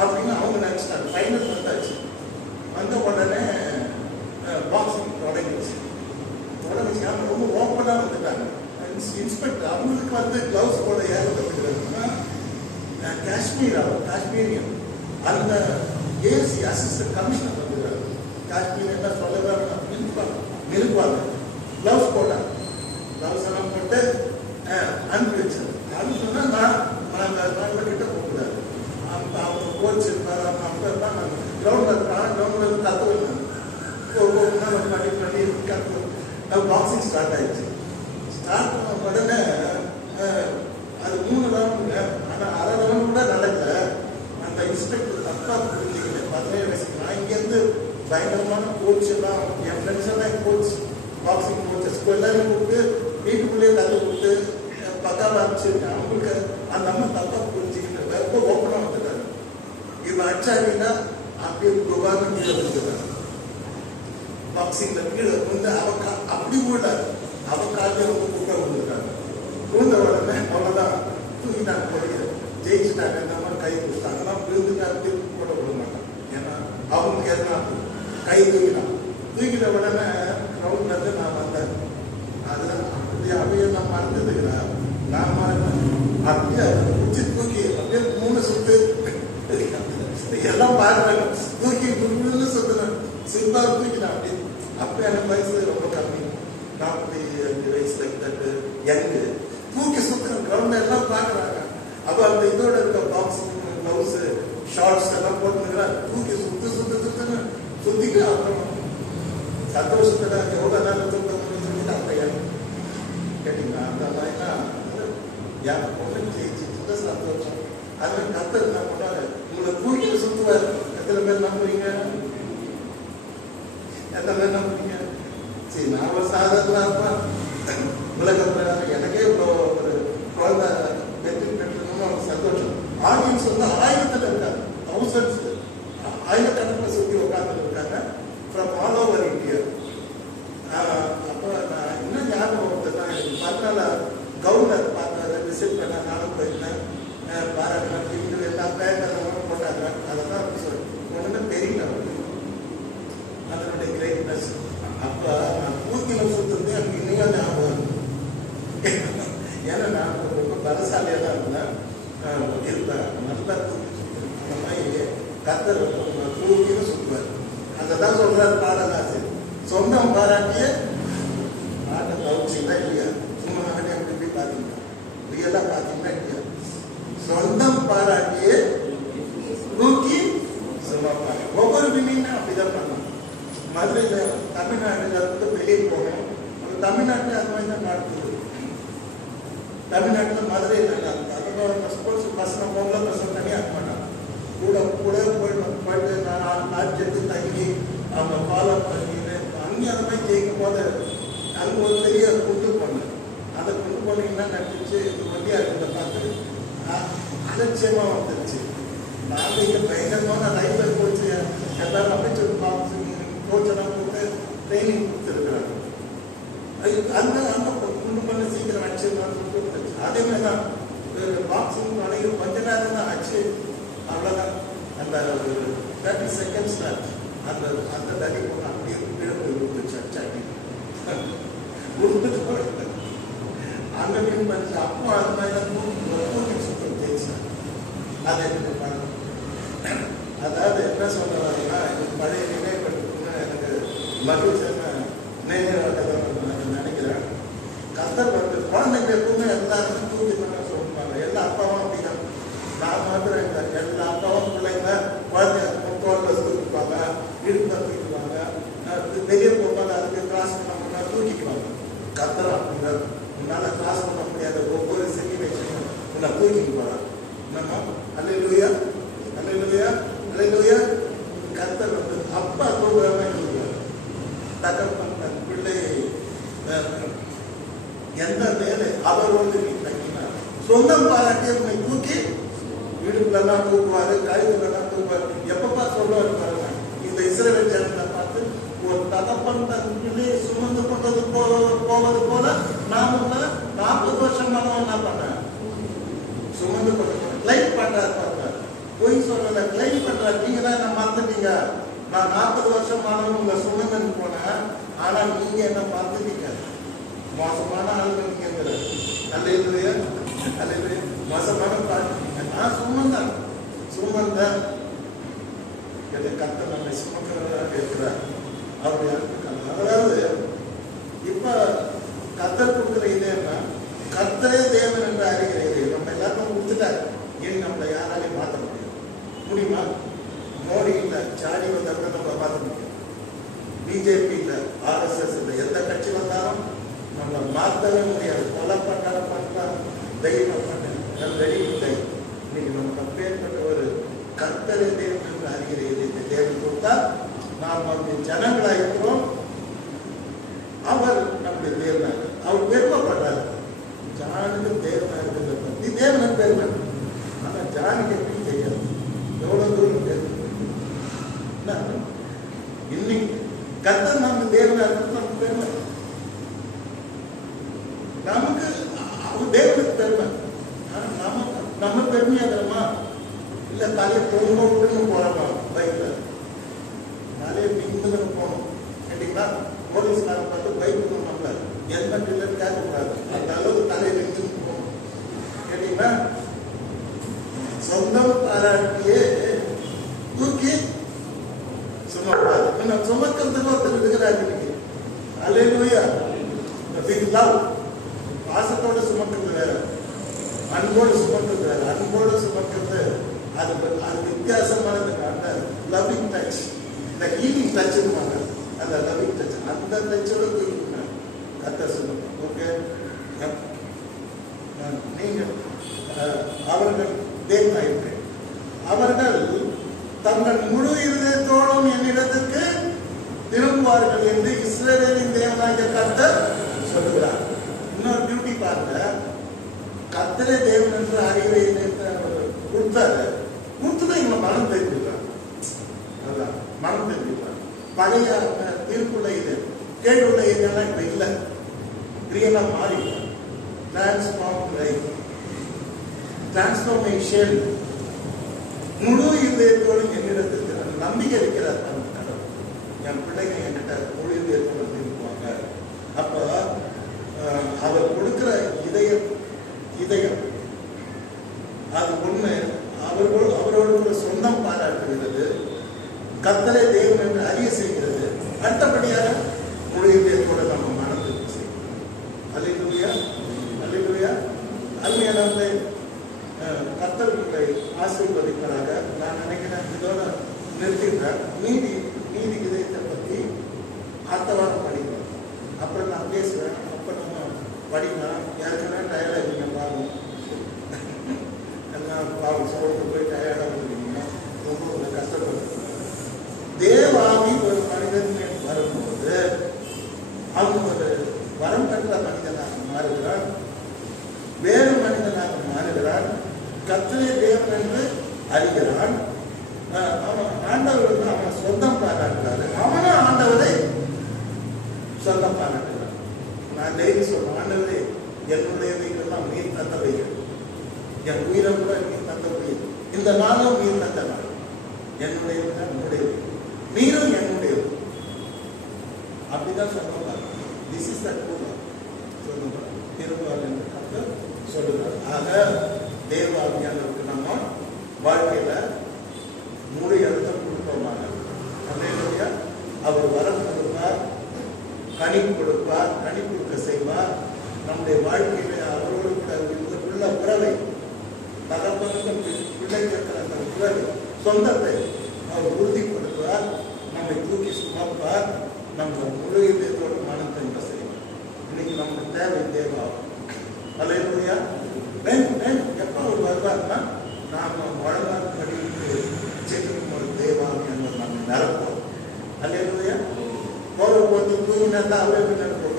அப்படின்னு அவங்க நினைச்சிட்டாங்க. ஃபைனல் வந்தாச்சு. வந்த உடனே பாக்ஸிங் தொடங்கிடுச்சு. ரொம்ப ஓப்பனாக வந்துட்டாங்க. இன்ஸ்பெக்டர் அவங்களுக்கு வந்து கிளவுஸ் போட யார் கற்றுக்கிறாங்கன்னா காஷ்மீரியன். அந்த ஏசி அசிஸ்டன்ட் கமிஷனர் வந்துடுறாரு. காஷ்மீர் என்ன சொல்லவே நிற்பாங்க. கிளவுஸ் போட்டாங்க. கிளவுஸ் எல்லாம் போட்டு அனுப்பி வச்சாரு. அனுப்பினா நாங்கள் கிட்ட போகிறாரு. அவங்க கோச் இருப்பார். அவங்க அப்பா தான் நாங்கள் கிரவுண்டில் கற்றுக்கணும். பண்ணி கற்று பாக்ஸிங் ஸ்டார்ட் ஆயிடுச்சு. ஸ்டார்ட் பண்ண உடனே அது 3 ரவுண்டுங்க. ஆனால் அரை ரவுண்ட் கூட நடக்கல. அந்த இன்ஸ்பெக்டர் தப்பா புரிஞ்சுக்கல. 17 வயசுக்கு நான் இங்கேருந்து பயங்கரமான கோச் எல்லாம் என் ஃப்ரெண்ட்ஸ் எல்லாம் கோச், பாக்ஸிங் கோச்சஸ் எல்லாரும் கூப்பிட்டு வீட்டுக்குள்ளேயே கற்று கொடுத்து பக்காவாக அனுப்பிச்சிருக்கேன். அவங்களுக்கு அந்த அம்மா தப்பா புரிஞ்சுக்கிட்டு ரொம்ப ஓப்பனாக வந்துட்டாங்க. இவன் அச்சாரின்னா அப்படியே துபான்னு கீழே வந்துட்டாங்க. பாக்ஸிங்ல கீழே வந்து அப்படி விழுந்தாரு. அவ காலையில் கூட்ட விழுந்துட்டாங்க. விழுந்த உடனே அவ்வளோதான் தூக்கிட்டாங்க. போய் ஜெயிச்சுட்டாங்க. இந்த மாதிரி கை கொடுத்தாங்க. ஆனால் விழுந்துட்டாங்க. திருப்பி போட விட மாட்டாங்க. ஏன்னா அவங்களுக்கு எதனா கை தூக்கிட்ட உடனே கிரவுண்ட்ல இருந்து நான் வந்தேன். அதுல அப்படியே நான் மறந்துட்டுக்கிறேன். நான் மறந்தேன். அப்படியே உச்சி தூக்கி அப்படியே 3 சுத்து எல்லாம் பாருங்க. தூக்கி சுத்துனேன். சிறுபா தூக்கினேன். அப்படி அப்போ எனக்கு வயசு ரொம்ப கம்மி. 45 வயசு தட்டு யங்கு. தூக்கி சுத்துன கிரவுண்ட் எல்லாம் பாக்குறாங்க. அப்ப அந்த இதோட இருக்க பாக்ஸிங் கிளவுஸ் ஷார்ட்ஸ் எல்லாம் போட்டுக்கிறாங்க. தூக்கி சுத்துன்னு சுத்திட்டு அப்புறம் சந்தோஷத்துல எவ்வளவு நேரம் தூக்கணும்னு சொல்லிட்டு அப்ப கேட்டீங்களா அந்த மாதிரிலாம் என் பொண்ணு ஜெயிச்சுட்டு சந்தோஷம். அது கத்தர் என்ன பண்ணாரு, உங்களை தூக்கி சுத்துவார். எத்தனை பேர் நம்புறீங்க? எத்தனை பேர் நம்புறீங்க? சரி, நான் ஒரு சாதாரண உலகத்துல எனக்கே இப்போ ஒரு குழந்தை வெற்றி பெற்றணும்னு ஒரு சந்தோஷம். ஆடியன்ஸ் வந்து 1000த்துல இருக்காங்க. தௌசண்ட்ஸ் ஆயிரக்கணக்கில் சுற்றி உட்கார்ந்து இருக்காங்க ஃப்ரம் ஆல் ஓவர் இந்தியா. அப்போ நான் இன்னும் ஞாபகம் பார்த்தா கவர்னர் பார்த்தாரு, விசிட் பண்ண நானும் போயிருந்தேன். பாராட்டினா வீட்டு எல்லா பேக்கெல்லாம் போட்டாங்க. அதெல்லாம் ஒன்றுமே தெரியல அதனுடைய கிரேட்னஸ். அப்போ நான் தூக்கில சுற்றுறது எனக்கு இன்னும் ஞாபகம். ஏன்னா நான் ரொம்ப பலசாலியாக தான் இருந்தேன் இருப்பேன். நல்லா தூக்கி சுற்றுவேன். அந்த மாதிரி கத்தர் தூக்கில சுற்றுவார். அதை தான் சொல்றாரு பாடலாசு. சொந்தம் பாராட்டிய பாட்டை கவுச்சிங்களா இல்லையா? சும்மா அப்படி பார்த்தீங்கன்னா ரியலாக பார்த்தீங்கன்னா இல்லையா? சொந்தம் பாராட்டிய தூக்கி சுமப்பாங்க. ஒவ்வொரு வினையும் அப்படிதான் பண்ணணும். மதுரையில் தமிழ்நாடுல இருந்து வெளியே போகணும். தமிழ்நாட்டில் அது மாதிரி தான் நடக்குது. தமிழ்நாட்டில் மதுரையில் நல்லா இருக்கு. அதோட ஸ்போர்ட்ஸ் பசங்க பொங்கல் பசங்க தனியாக இருக்க மாட்டாங்க. கூட போயிட்டு நான் நாட்சத்து தங்கி அவங்க ஃபாலோ பண்ணிட்டு அங்கேயும் அந்த மாதிரி ஜெயிக்கும் போது அங்கே ஒரு பெரிய குண்டு பொண்ணு. அந்த குண்டு பொண்ணுங்கன்னா நடிச்சு வண்டியாக இருக்கிறத பார்த்து அலட்சியமாக வந்துருச்சு. நாங்கள் இங்கே பயங்கரமான லைஃப்பில் கோச்சு எல்லாரும் அமைச்சர் கோச்செல்லாம் போட்டு ட்ரைனிங் கொடுத்துருக்குறாங்க. அந்த அந்த குண்டு பொண்ணு சீக்கிரம் அடிச்சு அதே மாதிரி தான் பாக்ஸிங் அணையும் கொஞ்ச நேரம் தான் ஆச்சு. அவ்வளோதான். அந்த 30 செகண்ட்ஸ்ல அந்த அந்த தடி போட்டு அப்படியே விழுந்துச்சு. அங்க மீன் பண்ணி அப்போ அது மாதிரி தூக்கி சுத்தம் ஜெயிச்சாங்க. அதை எனக்கு பண்ணணும். அதாவது என்ன சொல்றாருன்னா, பழைய நினைவுபடுத்தணும்னு எனக்கு மகிழ்ச்சியான நினைவு நினைக்கிறேன். கத்தர் வந்து குழந்தைங்க எப்பவுமே எல்லாருமே தூக்கி பண்ண சொல்லுவாங்க. எல்லா அப்பாவும் அப்படிதான். நான் மாத்திரம் இல்லை, எல்லா அப்பாவும் பிள்ளைங்க குழந்தைங்க தோல்ல தூக்கிப்பாங்க, இடுப்பை தூக்கிக்குவாங்க. வெளியே போகும்போது அதுக்கு கிளாஸ் பண்ண தூக்கிக்குவாங்க. கத்தர் அப்படிங்கிறது உன்னால கிளாஸ் பண்ண முடியாத ஒவ்வொரு சிச்சுவேஷனும் உன்னை தூக்கிட்டு போறான். நம்ம அல்லேலூயா அல்லேலூயா அல்லேலூயா. கத்தர் வந்து அப்பா தூக்குறவங்க சொல்லுவார். தகப்பன் தன் பிள்ளையை எந்த வேலை அவரோடு நீ தங்கினார். சொந்தம் பாராட்டி உன்னை தூக்கி இடுப்புலலாம் தூக்குவாரு, கழுத்துலலாம் தூக்குவாரு. எப்பப்பா சொல்லுவாரு பாருங்க. இந்த இஸ்ரவேல் ஜனங்களை பார்த்து ஒரு தகப்பன் தன் பிள்ளையை சுமந்து கொண்டது போவது போல நாம 40 வருஷம் என்ன பண்ணேன் சுமந்து கொண்டு கிளைம் பண்றாரு பார்த்தாரு. பொய் சொல்றத கிளைம் பண்றாரு. நீங்க தான் என்ன மறந்துட்டீங்க. நான் 40 வருஷம் ஆனாலும் உங்களை சுமந்துன்னு போனேன். ஆனா நீங்க என்ன மறந்துட்டீங்க. மோசமான ஆளுங்க நீங்க அல்லேலூயா, அல்லேலூயா. மோசமான பாட்டு. நான் சுமந்தேன். எதை கர்த்தர் நம்மை சுமக்கிறவராக இருக்கிறார். அவருடைய அதாவது இப்ப கர்த்தர் கொடுக்கிற இதேன்னா கர்த்தரே தேவன் என்று அறிகிற இதே நம்ம எல்லாருக்கும் கொடுத்துட்டாரு. ஏன் நம்மளை யாராலையும் மாற்ற முடியுமா? மோடி இல்லை, சாடி வந்தவங்க நம்ம மாற்ற முடியும். பிஜேபி இல்லை, RSS இல்லை, எந்த கட்சி வந்தாலும் நம்ம மாற்றவே முடியாது. கொலை பண்ணலாம், தைரியம் பண்ண ரெடி இல்லை. இன்னைக்கு நமக்கு அப்பேற்பட்ட ஒரு கர்த்தரே தேவன் என்று அறிகிற இதயத்தை தேவன் கொடுத்தா நாம் வந்து ஜனங்களா இருக்கிறோம். அவர் நம்முடைய தேவனாக அவர் பெருமைப்படுறாரு. ஜானுக்கு தேவனாக இருக்கிறத பற்றி தேவனுக்கு பெருமை. ஆனா ஜானுக்கு எப்படி தெரியாது எவ்வளவு தூரம் தெரியும். இன்னைக்கு கர்த்தர் நம்ம தேவனாக இருக்கிறது நமக்கு பெருமை. நமக்கு அவர் தேவனுக்கு பெருமை. நம்ம பெருமையாகிறோமா? இல்ல தலையை பொண்ணு போறோமா? பைக்ல தலையை பிங்குன்னு போகணும் கேட்டீங்களா? போலீஸ்காரன் பார்த்து பைக் நம்மள ஹெல்மெட் இல்லைன்னு கேட்கக்கூடாது. அந்த அளவுக்கு தலையை பிங்குன்னு போகணும் கேட்டீங்களா? சொந்தம் பாராட்டியே தூக்கி சுமக்கூடாது. சுமக்கிறதுக்கு ஒருத்தர் இருக்கிறாரு. அல்லேலூயா. பாசத்தோட சுமக்கிறது வேற, அன்போடு சுமக்கிறது வேற. அன்போடு சுமக்கிறது அது வித்தியாசமானது. அந்த லவ்விங் டச், இந்த ஹீலிங் டச் அந்த லவ்விங் டச், அந்த டச்சோட கர்த்தர் சுமக்கும். ஓகே, நீங்கள் அவர்கள் தேவனாயிற்று. அவர்கள் தங்கள் முழு இருதயத்தோடும் என்னிடத்துக்கு திரும்புவார்கள் என்று இஸ்ரவேலின் தேவனாகிய கர்த்தர் சொல்லுகிறார். இன்னொரு பியூட்டி பாருங்க, கர்த்தரே தேவன் என்று அறிவை கொடுத்தாரு. கொடுத்துதான் இவங்க மனம் தெரிஞ்சுக்கிறாங்க. அதான் மனம் தெரிஞ்சுக்கிறாங்க. பழைய தீர்ப்புள்ள இது கேட்டுள்ள இதெல்லாம் இப்ப இல்லை. ரியலா மாறி டிரான்ஸ்ஃபார்மேஷன். முழு இதயத்தோடு என்னிடத்துக்கு நம்பிக்கை இருக்கிறார். என் பிள்ளைங்க என்கிட்ட முழு இதயத்தோடு திரும்புவாங்க. அப்ப அவர் கொடுக்கிற இதயம் அது ஒண்ணு அவரோடு கூட சொந்தம் பாராட்டுகிறது. கர்த்தரே தேவன் என்று அறிய செய்கிறது. அடுத்தபடியாக முழு இதயத்தோட நம்ம மனதிற்கு செய்யணும். அல்லேலூயா, அல்லேலூயா. அருமையானவர்களே, கர்த்தர் உங்களை ஆசீர்வதிப்பதாக நான் நினைக்கிறேன். இதோட நிறுத்திட்டேன். மீதி இதயத்தை பற்றி அடுத்த வாரம் படிக்கிறோம். அப்புறம் நான் பேசுவேன். அப்ப நம்ம படிக்கலாம். யாருக்குன்னா டயர்டாக இருக்கீங்க பாருங்க. எல்லாம் பாவம் சோழத்துக்கு போய் டயர்டாக இருக்கீங்க. ரொம்ப கஷ்டப்படுறீங்க. தேவாவி ஒரு மனிதன் வரும்போது அவன் ஒரு வரம் பெற்ற மனிதனாக மாறுகிறான். வேறு மனிதனாக மாறுகிறான். கர்த்தரே தேவன் என்று அறிகிறான். அவன் ஆண்டவர் அவன் சொந்தம் பாராட்டுறாரு. அவனும் ஆண்டவரை சொந்தம் பாராட்டுகிறான். நான் டெய்லி சொல்றேன், ஆண்டவரே என்னுடையவைகள்லாம் நீர் தந்தவைகள், என் உயிரை கூட நீர் தந்தவை, இந்த நாளும் நீர் தந்த நாள், என்னுடையவங்க உன்னுடையவை, நீரும் என்னுடையது. அப்படிதான் சொல்லுவாங்க. திஸ் இஸ் த சொல்லுங்க திருவாள் என்று சொல்லுவார். ஆக தேவாவியானவருக்கு நம்ம வாழ்க்கையில முழு இடத்தை கொடுப்போமாக. அல்லேலூயா. அவர் வரம் கொடுப்பார், கனி கொடுப்பார், கனி கொடுக்க செய்வார். நம்முடைய வாழ்க்கையில அவரோடு கூட உள்ள உறவை, தகப்பனுக்கும் பிள்ளைக்கு இருக்கிற அந்த உறவை, சொந்தத்தை அவர் உறுதிப்படுத்துவார். நம்மை தூக்கி சுமப்பார். நம்ம முழு இதயத்தோடு மனத்தை செய்வார். இன்னைக்கு நமக்கு தேவை தேவாகும். அல்லேலூயா. எப்போ அவர் வருவார்னா நாம வளர்நாள் படிக்கு செல்லும் ஒரு தேவாகும் என்பது நம்ம நிரப்போம். அல்லேலூயா. போறப்போது தூங்கினா அவரே நினைப்போம்.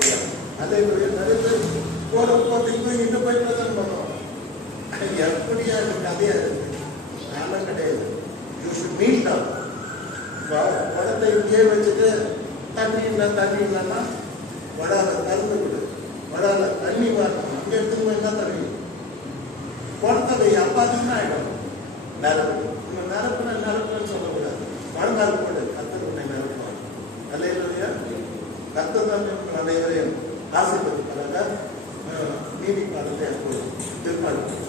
அல்லேலூயா. நிறைய பேர் போறப்போது தூங்கிட்டு போய் பிரச்சனை பண்ணுவோம். எப்படியா கதையா இருக்கு? நானும் கிடையாது. You should meet up. படத்தை இங்கே வச்சுட்டு தண்ணி இல்லைன்னா வடால திறந்து விடு, வடால தண்ணி வரணும். அங்கே எடுத்துன்னு என்ன தண்ணி குடத்தை அப்பாத்துன்னா ஆயிடும். நிரப்பு நிரப்புன்னு சொல்லக்கூடாது. மழங்கால் போடு, கர்த்தர் உன்னை நிரப்புவார். அல்லேலூயா. கர்த்தர் தான் அனைவரையும் ஆசீர்வதிப்பாராக. நீதி பாலத்தை அப்போது எதிர்பார்க்கிறோம்.